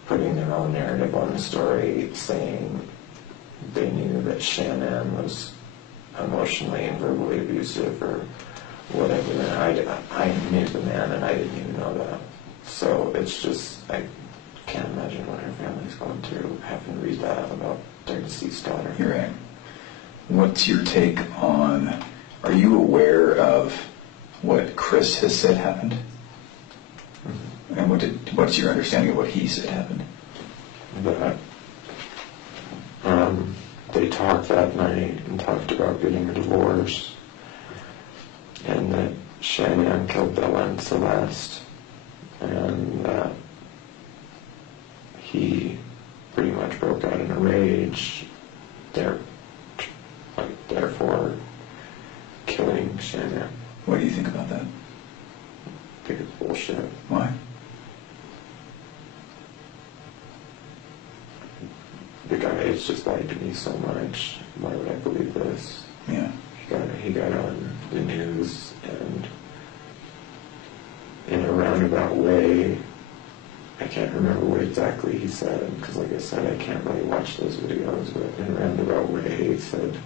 putting their own narrative on the story, saying they knew that Shannon was emotionally and verbally abusive or whatever. And I knew the man, and I didn't even know that. So it's just, I can't imagine what her family's going through having to read that about their deceased daughter. You're right. What's your take on, are you aware of what Chris has said happened? Mm-hmm. And what's your understanding of what he said happened? That they talked that night and talked about getting a divorce, and that Shannon killed Bella and Celeste, and that he pretty much broke out in a rage, therefore killing Shannon. What do you think about that? I think it's bullshit. Why? The guy has just lied to me so much. Why would I believe this? Yeah. He got on the news, and in a roundabout way, I can't remember what exactly he said, because like I said, I can't really watch those videos, but in a roundabout way, he said,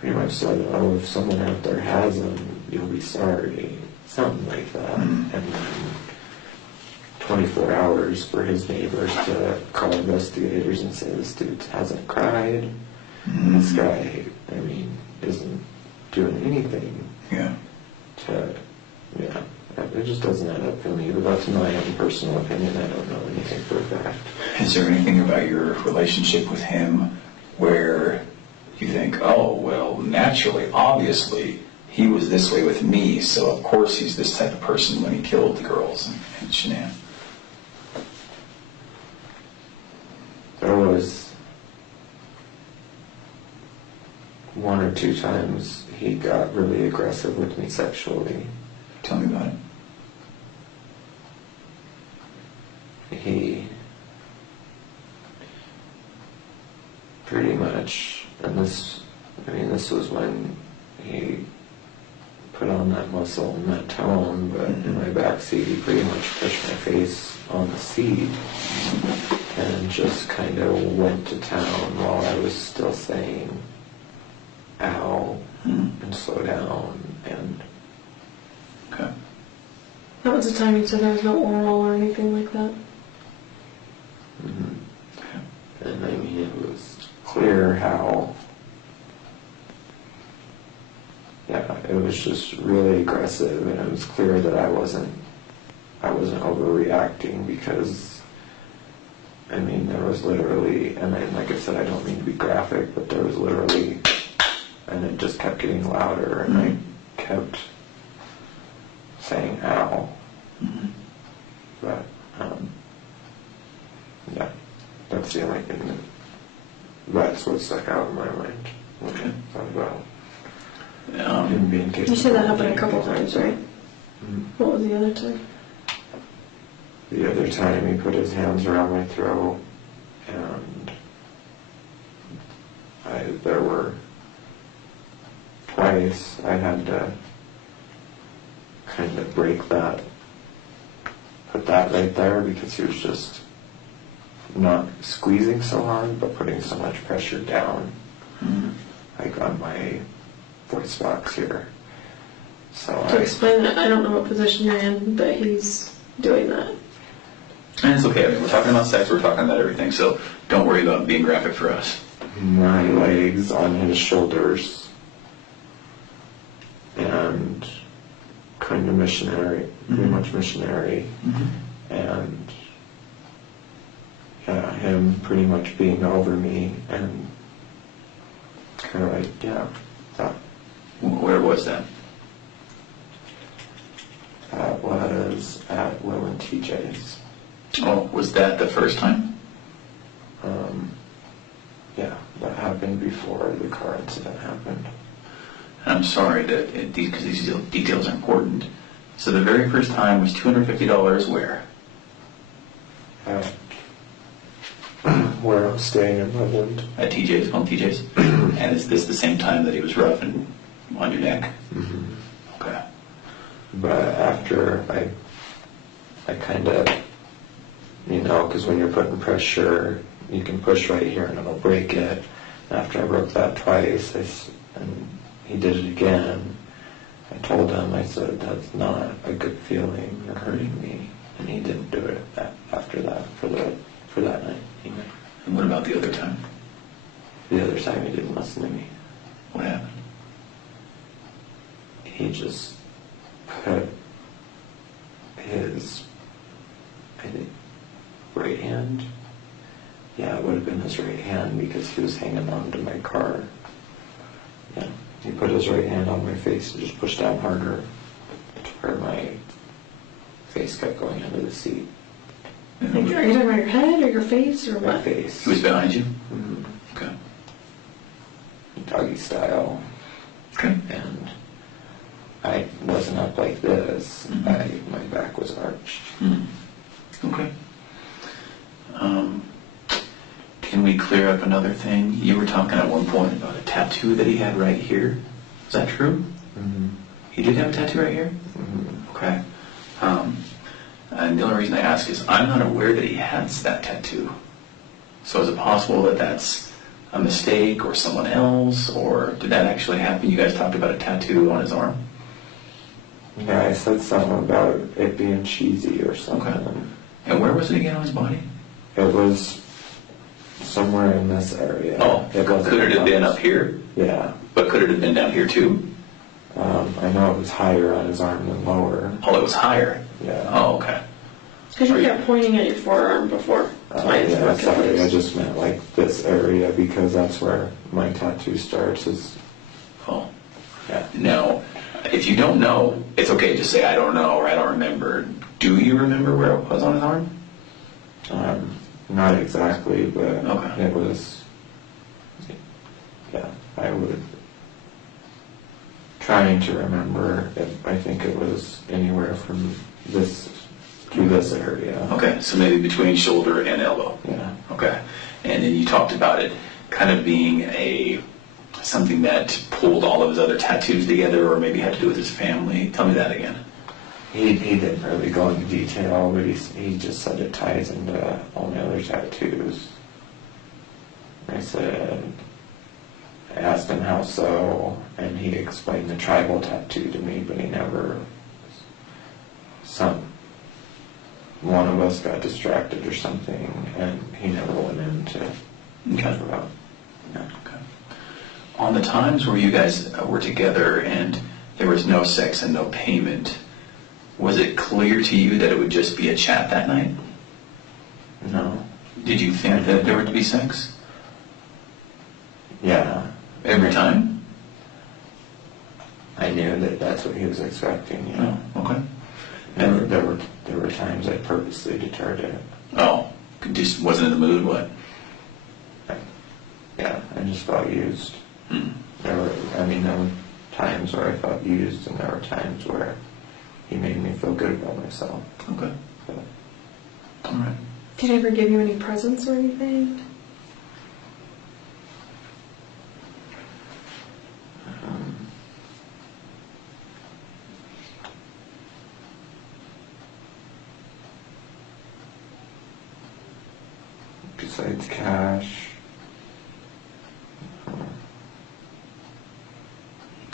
pretty much said, oh, if someone out there has them, you'll be sorry. Something like that. Mm-hmm. And then 24 hours for his neighbors to call investigators and say, this dude hasn't cried. Mm-hmm. This guy, I mean, isn't doing anything. Yeah. It just doesn't add up for me, but that's my own personal opinion. I don't know anything for a fact. Is there anything about your relationship with him where you think, oh, well, naturally, obviously, he was this way with me, so of course he's this type of person when he killed the girls and Shanann? There was one or two times he got really aggressive with me sexually. Tell me about it. He pretty much, and this was when he put on that muscle and that tone, but in my backseat he pretty much pushed my face on the seat and just kind of went to town while I was still saying ow and slow down. And okay. That was the time you said there was no oral or anything like that? Mm-hmm. And I mean, it was clear how, it was just really aggressive, and it was clear that I wasn't overreacting, because I mean, there was literally, and like I said, I don't mean to be graphic, but there was literally, and it just kept getting louder, and I kept saying ow. Mm-hmm. But that's the only thing that's what stuck out in my mind when I thought about him being capable. You said that happened a couple times, right? Mm-hmm. What was the other time? The other time he put his hands around my throat, and there were twice I had to kind of break that, put that right there, because he was just not squeezing so hard, but putting so much pressure down, like on my voice box here. So To explain that, I don't know what position you're in, but he's doing that. And it's okay. I mean, we're talking about sex. We're talking about everything. So don't worry about being graphic for us. My legs on his shoulders, and kind of missionary, pretty much missionary, and him pretty much being over me, and kind of like, that. Where was that? That was at Will and TJ's. Oh, was that the first time? That happened before the car incident happened. I'm sorry that because these details are important. So the very first time was $250 where? Where I'm staying in Loveland. At TJ's, on TJ's? And is this the same time that he was rough and on your neck? Mm-hmm. Okay. But after I kind of, because when you're putting pressure, you can push right here and it'll break it. after I broke that twice, and he did it again, I told him, I said, that's not a good feeling, you're hurting me. And he didn't do it after that, for that night. And what about the other time? The other time he didn't listen to me. What happened? He just put his, I think, right hand. Yeah, it would have been his right hand because he was hanging on to my car. Yeah, he put his right hand on my face and just pushed down harder to where my face kept going into the seat. Like, are you talking about your head or your face or My what? face. He was behind you? Mhm. Okay. Doggy style. Okay. And I wasn't up like this. Mhm. My back was arched. Okay. Can we clear up another thing? You were talking at one point about a tattoo that he had right here. Is that true? Mm-hmm. He did have a tattoo right here? Mm-hmm. Okay. And the only reason I ask is I'm not aware that he has that tattoo. So is it possible that that's a mistake or someone else, or did that actually happen? You guys talked about a tattoo on his arm? Yeah, I said something about it being cheesy or something. Okay. And where was it again on his body? It was somewhere in this area. Oh, could it have been up here? Yeah. But could it have been down here too? I know it was higher on his arm than lower. Oh, it was higher. Yeah. Oh, okay. Because you kept pointing at your forearm before. That's why it's Yeah, more sorry, I confused. just meant like this area because that's where my tattoo starts. Oh. Yeah. Now, if you don't know, it's okay. Just say, I don't know, or I don't remember. Do you remember where it was on his arm? Not exactly, but Okay. it was, yeah, I would, trying to remember, I think it was anywhere from this to this area. Okay, so maybe between shoulder and elbow. Yeah. Okay. And then you talked about it kind of being something that pulled all of his other tattoos together, or maybe had to do with his family. Tell me that again. He didn't really go into detail, but he just said it ties into all my other tattoos. I asked him how so, and he explained the tribal tattoo to me, but he never, one of us got distracted or something, and he never went into talk about. Yeah. Okay. On the times where you guys were together and there was no sex and no payment, was it clear to you that it would just be a chat that night? No. Did you think that there would be sex? Yeah. Every time? I knew that that's what he was expecting, you know. Oh, okay. And there were times I purposely deterred it. Oh, just wasn't in the mood, what? Yeah, I just felt used. There were times where I felt used, and there were times where he made me feel good about myself. Okay. But, All right. Did he ever give you any presents or anything? besides cash,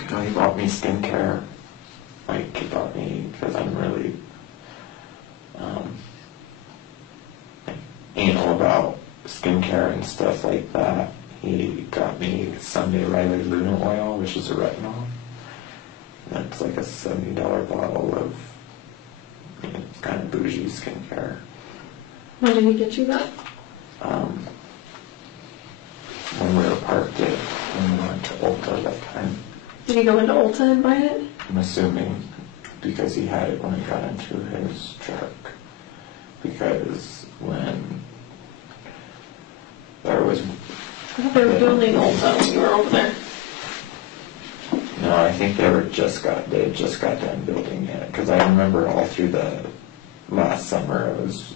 he bought me skincare. Like, he bought me, because I'm really anal about skincare and stuff like that. He got me Sunday Riley Luna oil, which is a retinol. That's like a $70 bottle of kind of bougie skincare. When did he get you that? When we were parked at, when we went to Ulta that time. Did he go into Ulta and buy it? I'm assuming because he had it when he got into his truck. Because when there was... I thought they were building Ulta when you were over there. No, I think they had just got done building it. Because I remember all through the last summer it was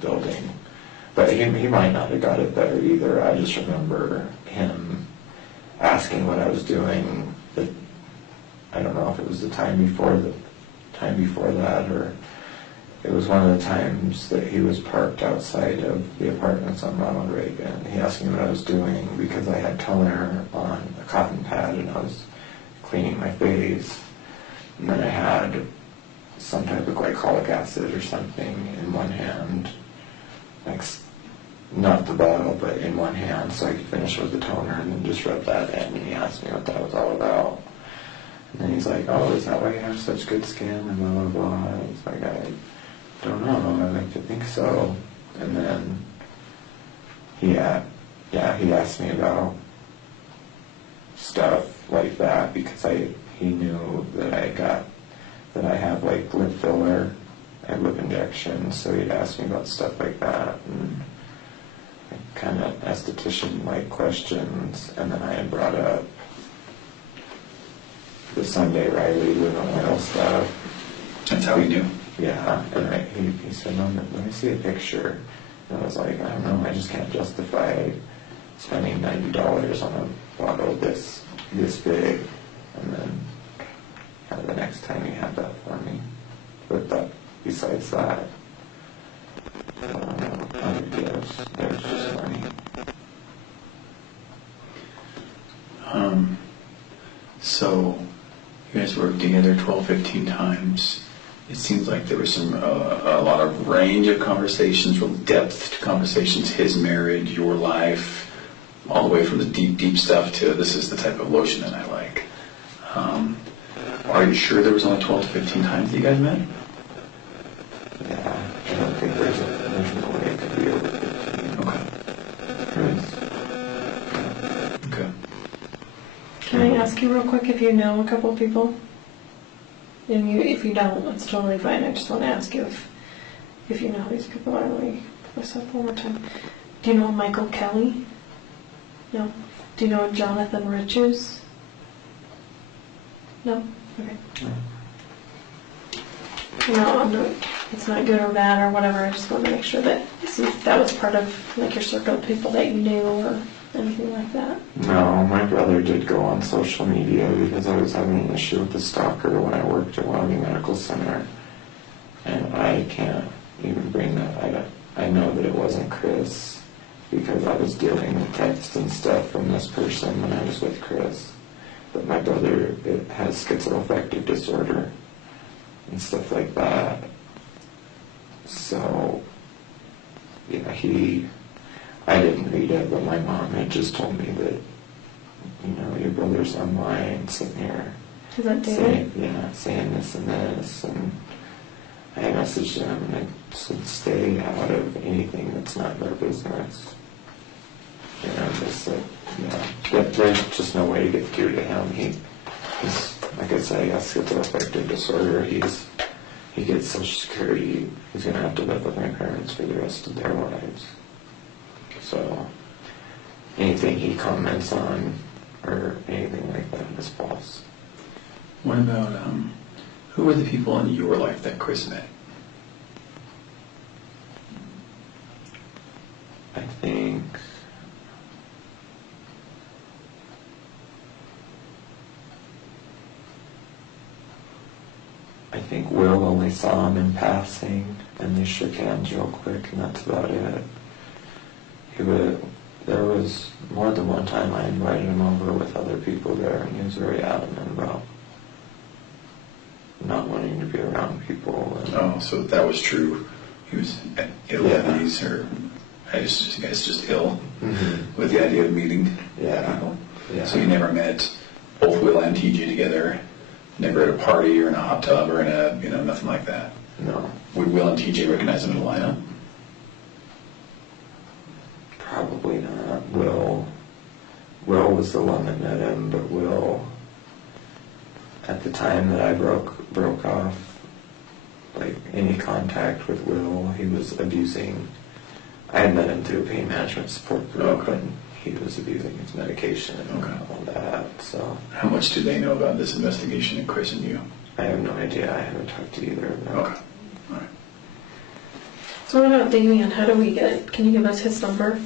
building. But he might not have got it there either. I just remember him asking what I was doing. I don't know if it was the time before that, or it was one of the times that he was parked outside of the apartments on Ronald Reagan. He asked me what I was doing because I had toner on a cotton pad and I was cleaning my face. And then I had some type of glycolic acid or something in one hand, like not the bottle, but in one hand, so I could finish with the toner and then just rub that in. And he asked me what that was all about. And then he's like, "Oh, is that why you have such good skin?" And blah, blah, blah. I was like, "I don't know, I like to think so." And then he asked me about stuff like that because he knew that I have like lip filler and lip injections, so he'd ask me about stuff like that and kind of esthetician-like questions. And then I had brought up the Sunday Riley Luna oil stuff. That's how he knew. Yeah, and he said, "No, let me see a picture." And I was like, "I don't know, I just can't justify spending $90 on a bottle this big." And then the next time he had that for me. But besides that, other gifts, there's just money. So you guys worked together 12, 15 times. It seems like there was a lot of range of conversations, real depth to conversations, his marriage, your life, all the way from the deep, deep stuff to this is the type of lotion that I like. Are you sure there was only 12 to 15 times that you guys met? Yeah, I don't think there's no way it could be over 15. Okay. Okay. Can I ask you real quick if you know a couple of people? And if you don't, that's totally fine. I just want to ask you if you know these people. Let me pull this up one more time. Do you know Michael Kelly? No. Do you know Jonathan Riches? No? Okay. No, it's not good or bad or whatever. I just want to make sure that, see if that was part of like your circle of people that you knew or anything like that. No, my brother did go on social media because I was having an issue with the stalker when I worked at Wyoming Medical Center. And I can't even bring that. I know that it wasn't Chris because I was dealing with text and stuff from this person when I was with Chris. But my brother has schizoaffective disorder and stuff like that. So, yeah, I didn't read it, but my mom had just told me that, your brother's online sitting here Is that David? saying this and this, and I messaged him and I said, "Stay out of anything that's not their business." Just that, there's just no way to get through to him. He's, like I said, he has schizoaffective disorder. He gets Social Security. He's going to have to live with my parents for the rest of their lives. So anything he comments on or anything like that is false. What about, who were the people in your life that Chris met? I think Will only saw him in passing, and they shook hands real quick, and that's about it. There was more than one time I invited him over with other people there, and he was very adamant about not wanting to be around people. Oh, so that was true. He was ill at ease, or I guess just ill with the idea of meeting people. Yeah. So you never met both Will and TJ together, never at a party or in a hot tub or in a, nothing like that? No. Would Will and TJ recognize him in a lineup? Probably not. Will was the one that met him, but Will, at the time that I broke off, like, any contact with Will, he was abusing. I had met him through a pain management support group, and he was abusing his medication and all that, so. How much do they know about this investigation and Chris and you? I have no idea. I haven't talked to either of them. Okay. All right. So what about Damien? How do we can you give us his number?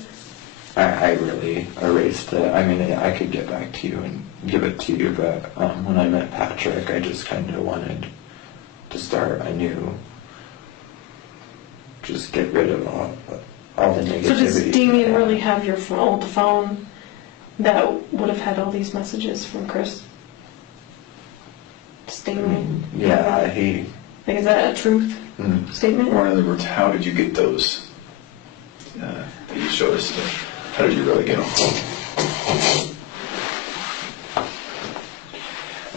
I really erased it. I mean, I could get back to you and give it to you, but when I met Patrick, I just kind of wanted to start anew. just get rid of all the negativity. So does Damien really have your old phone that would have had all these messages from Chris? Damien? Yeah, he... Like, is that a truth statement? Or in other words, how did you get those that you showed us? How did you really get them?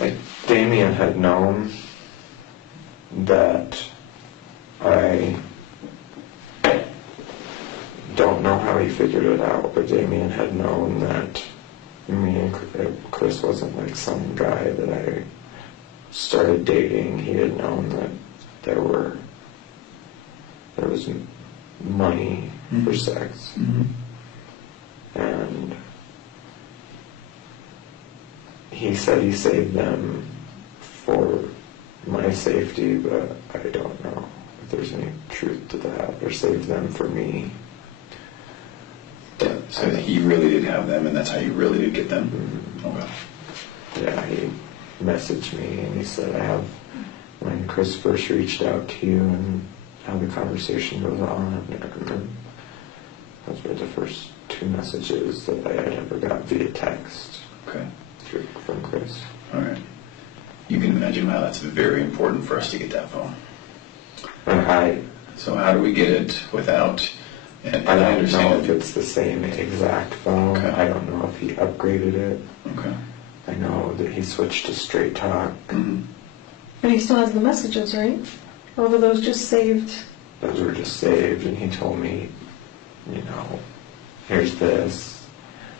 Like, Damien had known that I don't know how he figured it out, but Damien had known that me and Chris wasn't like some guy that I started dating. He had known that there was money for sex. And he said he saved them for my safety, but I don't know if there's any truth to that, or saved them for me. So he really did have them, and that's how you really did get them? Okay. Yeah, he messaged me and he said, when Chris first reached out to you and how the conversation goes on, and those were the first 2 messages that I had ever got via text. Okay. From Chris. All right. You can imagine how that's very important for us to get that phone. So how do we get it without... And I don't understand know if it's the same exact phone. Okay. I don't know if he upgraded it. Okay. I know that he switched to straight talk. But he still has the messages, right? Or were those just saved? Those were just saved, and he told me, here's this.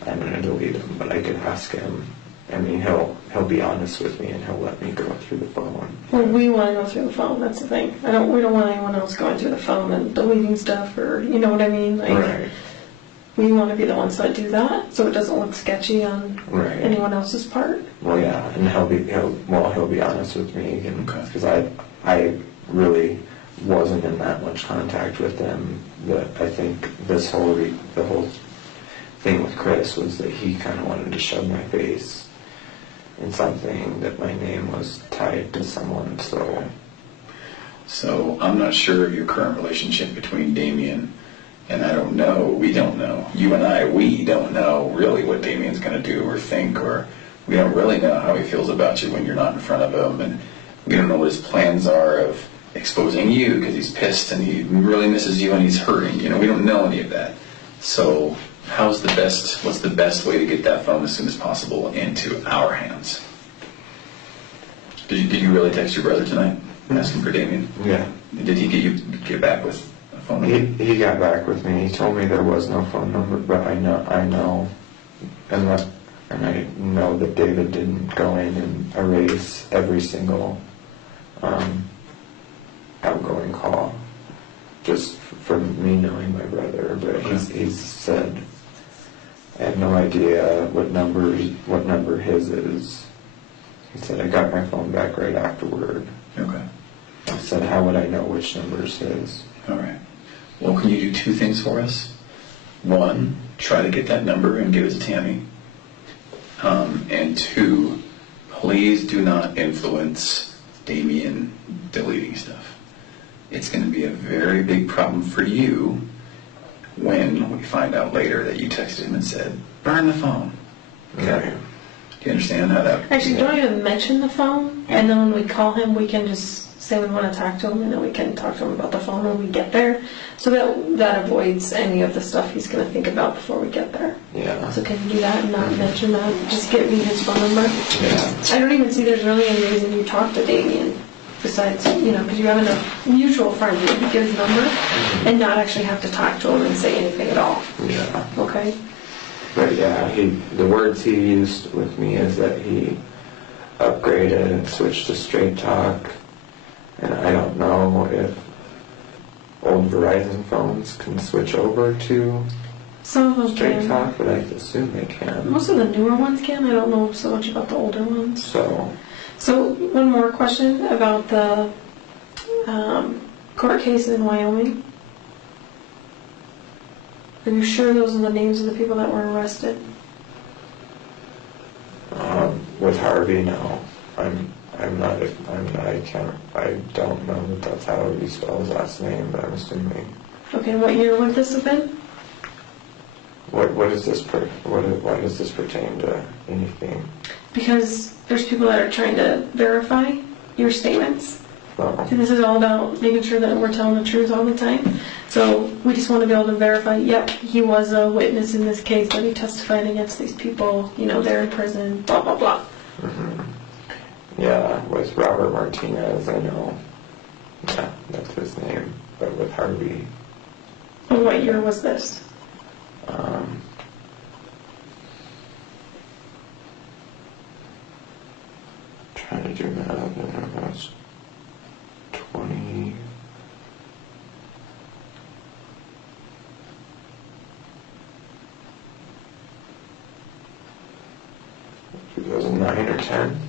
I'm going to delete them, but I could ask him. I mean, he'll be honest with me, and he'll let me go through the phone. Well, we want to go through the phone. That's the thing. We don't want anyone else going through the phone and deleting stuff, or you know what I mean. Like, right. We want to be the ones that do that, so it doesn't look sketchy on Right. anyone else's part. Well, yeah, and he'll be honest with me, because Okay. I really wasn't in that much contact with him. But I think the whole thing with Chris was that he kind of wanted to shove my face in something that my name was tied to someone. So I'm not sure of your current relationship between Damien, and we don't know. You and we don't know really what Damien's going to do or think, or we don't really know how he feels about you when you're not in front of him, and we don't know what his plans are of exposing you because he's pissed and he really misses you and he's hurting. We don't know any of that. So what's the best way to get that phone as soon as possible into our hands? Did you really text your brother tonight asking for Damien? Yeah. Did he get back with a phone number? He got back with me. He told me there was no phone number, but I know, and I know that David didn't go in and erase every single outgoing call, just from me knowing my brother. But he's said, I have no idea what number his is. He said, I got my phone back right afterward. Okay. I said, how would I know which number is his? All right. Well, can you do 2 things for us? 1, try to get that number and give it to Tammy. And 2, please do not influence Damien deleting stuff. It's going to be a very big problem for you when we find out later that you texted him and said, burn the phone. Okay. Do you understand how that... Actually, don't even mention the phone, and then when we call him, we can just say we want to talk to him, and then we can talk to him about the phone when we get there. So that avoids any of the stuff he's going to think about before we get there. Yeah. So can you do that and not mention that? Just give me his phone number. Yeah. I don't even see there's really any reason you talk to Damien besides, because you have enough mutual friends that you give his number and not actually have to talk to him and say anything at all. Yeah. Okay? But yeah, the words he used with me is that he upgraded and switched to straight talk, and I don't know if old Verizon phones can switch over to Some of them straight can. talk, but I assume they can. Most of the newer ones can. I don't know so much about the older ones. So one more question about the court case in Wyoming. Are you sure those are the names of the people that were arrested? with Harvey, no, I don't know that that's how you spell his last name, but I'm assuming. Okay, what year would this have been? What is this, why does this pertain to anything? Because there's people that are trying to verify your statements. Oh, See, this is all about making sure that we're telling the truth all the time. So we just want to be able to verify, yep, he was a witness in this case, but he testified against these people, they're in prison, blah, blah, blah. mm-hmm. Yeah, with Robert Martinez, I know. Yeah, that's his name. But with Harvey... And what year was this? Trying to do math, I don't know, that's 20... 2009 or 10?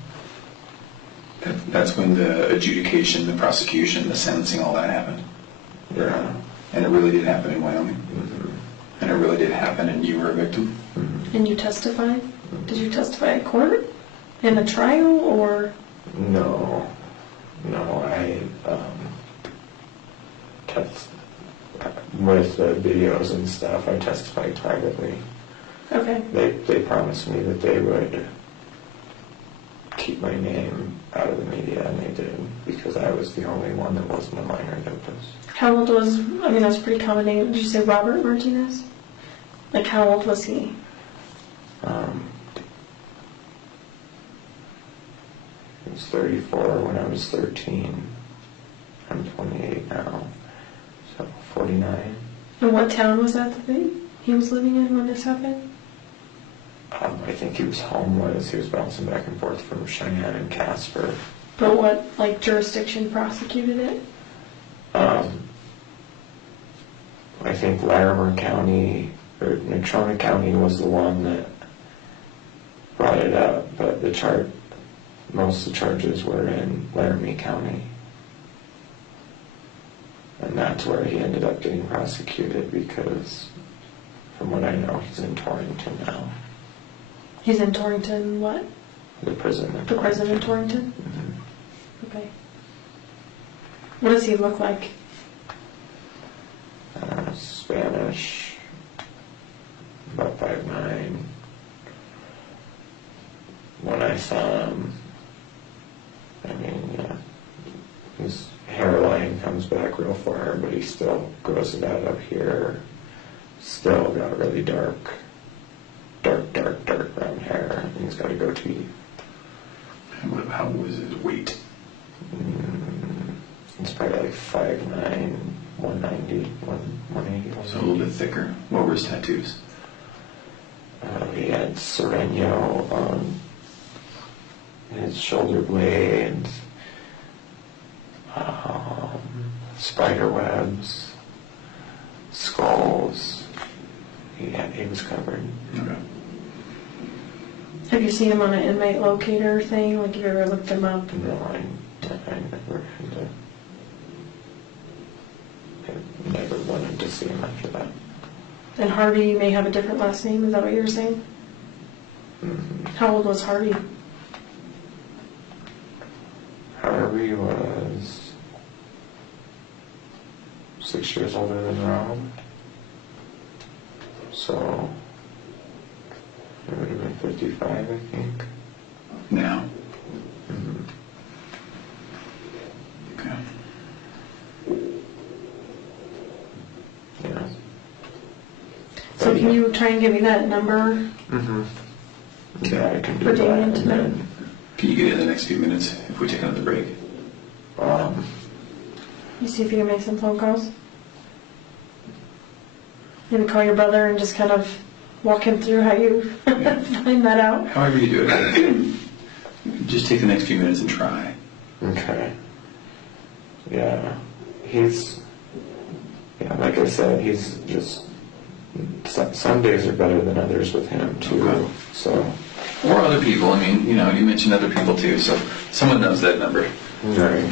That's when the adjudication, the prosecution, the sentencing, all that happened. Yeah. And it really did happen in Wyoming. Mm-hmm. And it really did happen, and you were a victim. Mm-hmm. And you testified? Did you testify at court? In a trial, or? No, I with the videos and stuff, I testified privately. Okay. They promised me that they would keep my name out of the media, and they did, because I was the only one that wasn't a minor that was. How old was, that's a pretty common name. Did you say Robert Martinez? Like, how old was he? He was 34 when I was 13. I'm 28 now, so 49. And what town was that he was living in when this happened? I think he was homeless. He was bouncing back and forth from Cheyenne and Casper. But what, jurisdiction prosecuted it? I think Larimer County, or Natrona County was the one that brought it up, but most of the charges were in Laramie County. And that's where he ended up getting prosecuted, because from what I know, he's in Torrington now. He's in Torrington, what? The prison. The prison in Torrington? Mm-hmm. Okay. What does he look like? Spanish, about 5'9". When I saw him, his hairline comes back real far, but he still grows it out up here. Still got really dark brown hair, and he's got a goatee. And how was his weight? It's probably like 5'9", 190, 180. So a little bit thicker. What were his tattoos? He had Sereno on his shoulder blade, spider webs, skulls. He was covered. Okay. Have you seen him on an inmate locator thing? Like, you ever looked him up? No, I never wanted to see him after that. And Harvey may have a different last name, is that what you were saying? Mm-hmm. How old was Harvey? Harvey was 6 years older than Rob. So it would have been 55, I think. Now? Mm-hmm. Okay. Yeah. So can you try and give me that number? Mm-hmm. Yeah, I can do For that. Damien And tonight? then, Can you get it in the next few minutes if we take another break? You see if you can make some phone calls? Maybe call your brother and just kind of walk him through how you find that out. However you do it. Just take the next few minutes and try. Okay. Yeah. Like I said, he's just, some days are better than others with him too. Okay. So. Or other people. I mean, you mentioned other people too, so someone knows that number. Right.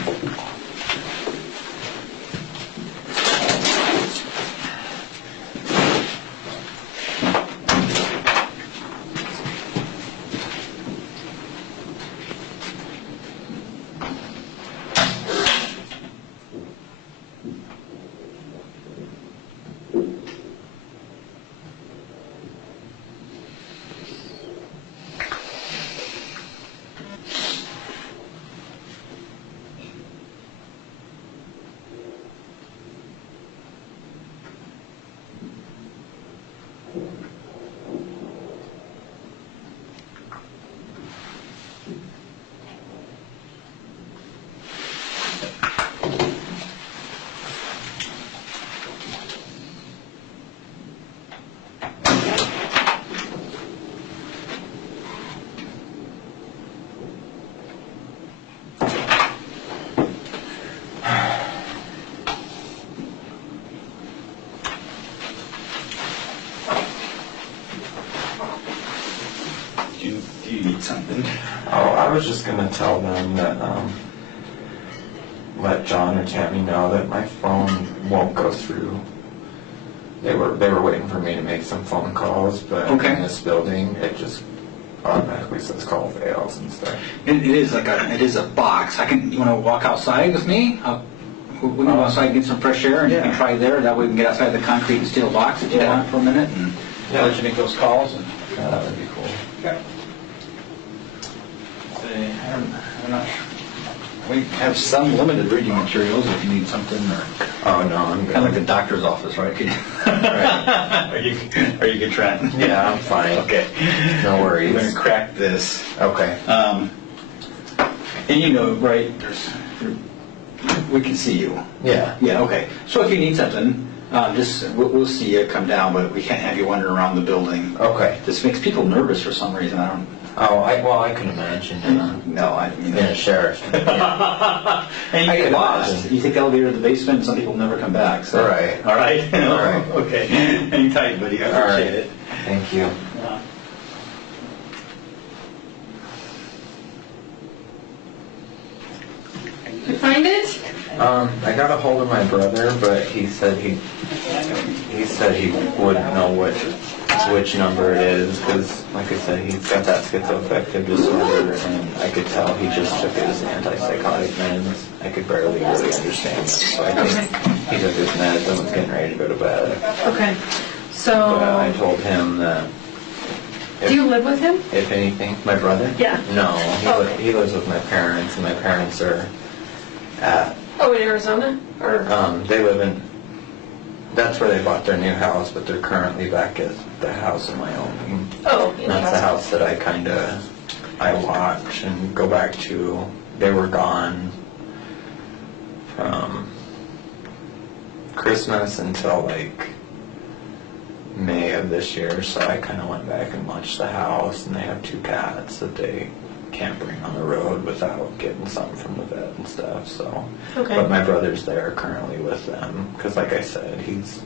Do you need something? Oh, I was just gonna tell them that, let John or Tammy know that my phone won't go through. They were waiting for me to make some phone calls, but Okay. in this building, it just automatically says call fails and stuff. It is a box. You want to walk outside with me? We can go outside and get some fresh air, and you can Yeah. try there. That way we can get outside the concrete and steel box that you Yeah. want for a minute, and let you make those calls. And Yeah, that would be cool. okay. I'm not. We have some limited reading materials if you need something, or Oh, no, I'm good. kind of like the doctor's office, right? Right. Are you good, Trent? Yeah, I'm fine. Okay. No We're going worries. to crack this. Okay. And you know, right, we can see you. Yeah. Yeah, okay. So if you need something, we'll see you come down, but we can't have you wandering around the building. Okay. This makes people nervous for some reason. I don't. Oh, I can imagine. No, Being a sheriff. Yeah. And I you get can lost. imagine. You take the elevator to the basement, and some people never come back. So. All right. All right. All right. Okay. Hang tight, buddy. I All right. appreciate it. Thank you. Yeah. You find it? I got a hold of my brother, but he said he wouldn't know which number it is, because, like I said, he's got that schizoaffective disorder, and I could tell he just took his antipsychotic meds. I could barely really understand it, so I think he took his meds and was getting ready to go to bed. Okay. But I So, told him that do you live with him? if anything, my brother? Yeah. No, Okay. he lives with my parents, and my parents are at Oh, in Arizona? Or? they live in, that's where they bought their new house, but they're currently back at the house in Wyoming. Oh, in That's the Arizona. house that I watch and go back to. They were gone from Christmas until like May of this year, so I kind of went back and watched the house, and they have 2 cats that they can't bring on the road without getting something from the vet and stuff, so. Okay. But my brother's there currently with them, because like I said, he's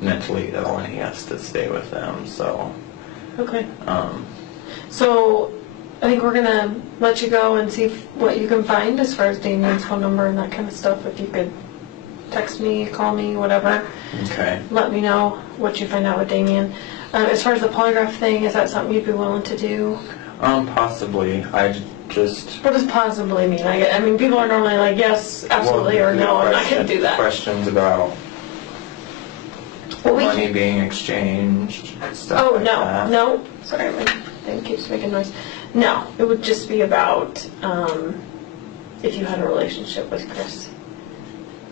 mentally ill and he has to stay with them, so. Okay. So, I think we're gonna let you go and see what you can find as far as Damien's phone number and that kind of stuff. If you could text me, call me, whatever. Okay. Let me know what you find out with Damien. As far as the polygraph thing, is that something you'd be willing to do? Possibly. I just. What does possibly mean? I mean, people are normally like, yes, absolutely, or no, I'm not gonna do that. Questions about Well, we money being exchanged, stuff Oh, like that. no. Sorry, my thing keeps making noise. No, it would just be about if you had a relationship with Chris.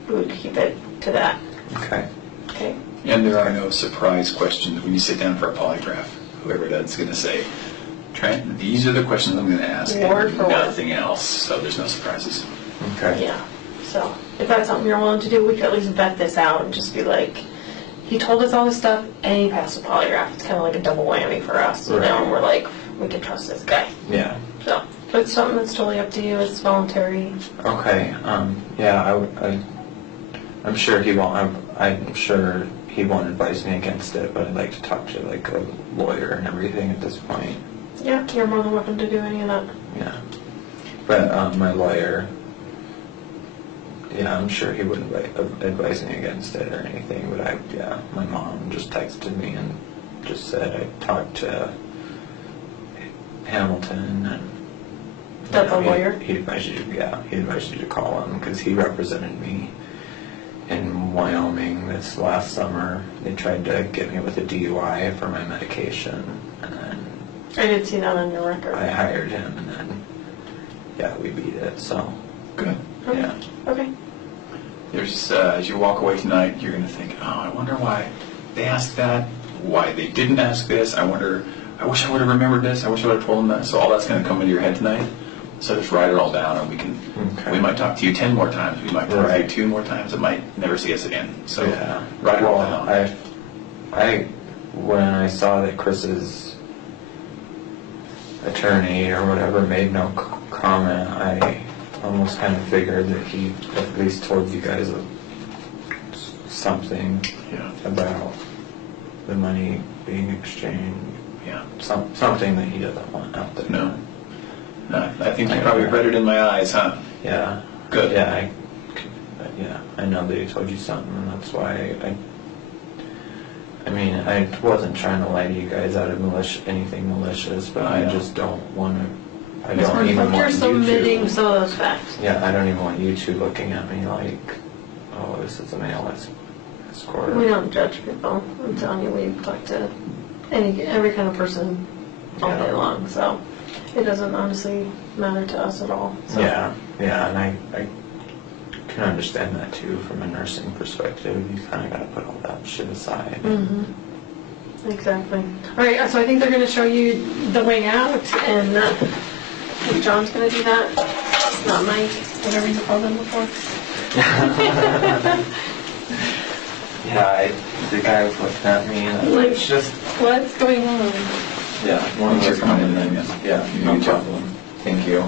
We would keep it to that. Okay. Okay? And there are no surprise questions when you sit down for a polygraph. Whoever that's going to say, Trent, these are the questions I'm going to ask, Word and for word. nothing else. So there's no surprises. Okay. Yeah. So if that's something you're willing to do, we could at least vet this out and just be like, he told us all this stuff and he passed the polygraph. It's kind of like a double whammy for us. You know, Right. and we're like, we can trust this guy. Yeah. So but it's something that's totally up to you. It's voluntary. Okay. Yeah. I'm sure he won't. I'm sure he won't advise me against it, but I'd like to talk to like a lawyer and everything at this point. Yeah, you're more than welcome to do any of that. Yeah. But my lawyer, yeah, I'm sure he wouldn't advise me against it or anything, but my mom just texted me and just said I talked to Hamilton and That's a lawyer? He advised you to call him because he represented me in Wyoming this last summer. They tried to get me with a DUI for my medication, and then I did see that on your record. I hired him, and then we beat it. So Good. Okay. yeah. Okay. There's as you walk away tonight, you're going to think, oh, I wonder why they asked that, why they didn't ask this. I wish I would have remembered this. I wish I would have told them that. So all that's going to come into your head tonight. So just write it all down, and we might talk to you 10 more times. We might talk to you 2 more times. It might never see us again. So write it all down. When I saw that Chris's attorney or whatever made no comment, I almost kind of figured that he at least told you guys something Yeah. about the money being exchanged. Yeah. something that he doesn't want out there. No. I think you probably read it in my eyes, huh? Yeah. Good. Yeah, I know that he told you something, and that's why I mean, I wasn't trying to lie to you guys out of anything malicious, but I just don't want to, I don't even want You're you submitting to. some of those facts. Yeah, I don't even want you two looking at me like, oh, this is a male escort. We don't judge people. I'm telling you, we talk to every kind of person all day long, so it doesn't honestly matter to us at all. So. Yeah, and I can understand that too from a nursing perspective. You kind of got to put all that shit aside. Mm-hmm. Exactly. All right, so I think they're going to show you the way out, and I think John's going to do that. It's not Mike, whatever you called him before. Yeah, the guy was looking at me, and Like, it's just, what's going on? yeah, one of those Thanks for coming in, things. then. Yeah, You no too. problem. Thank you.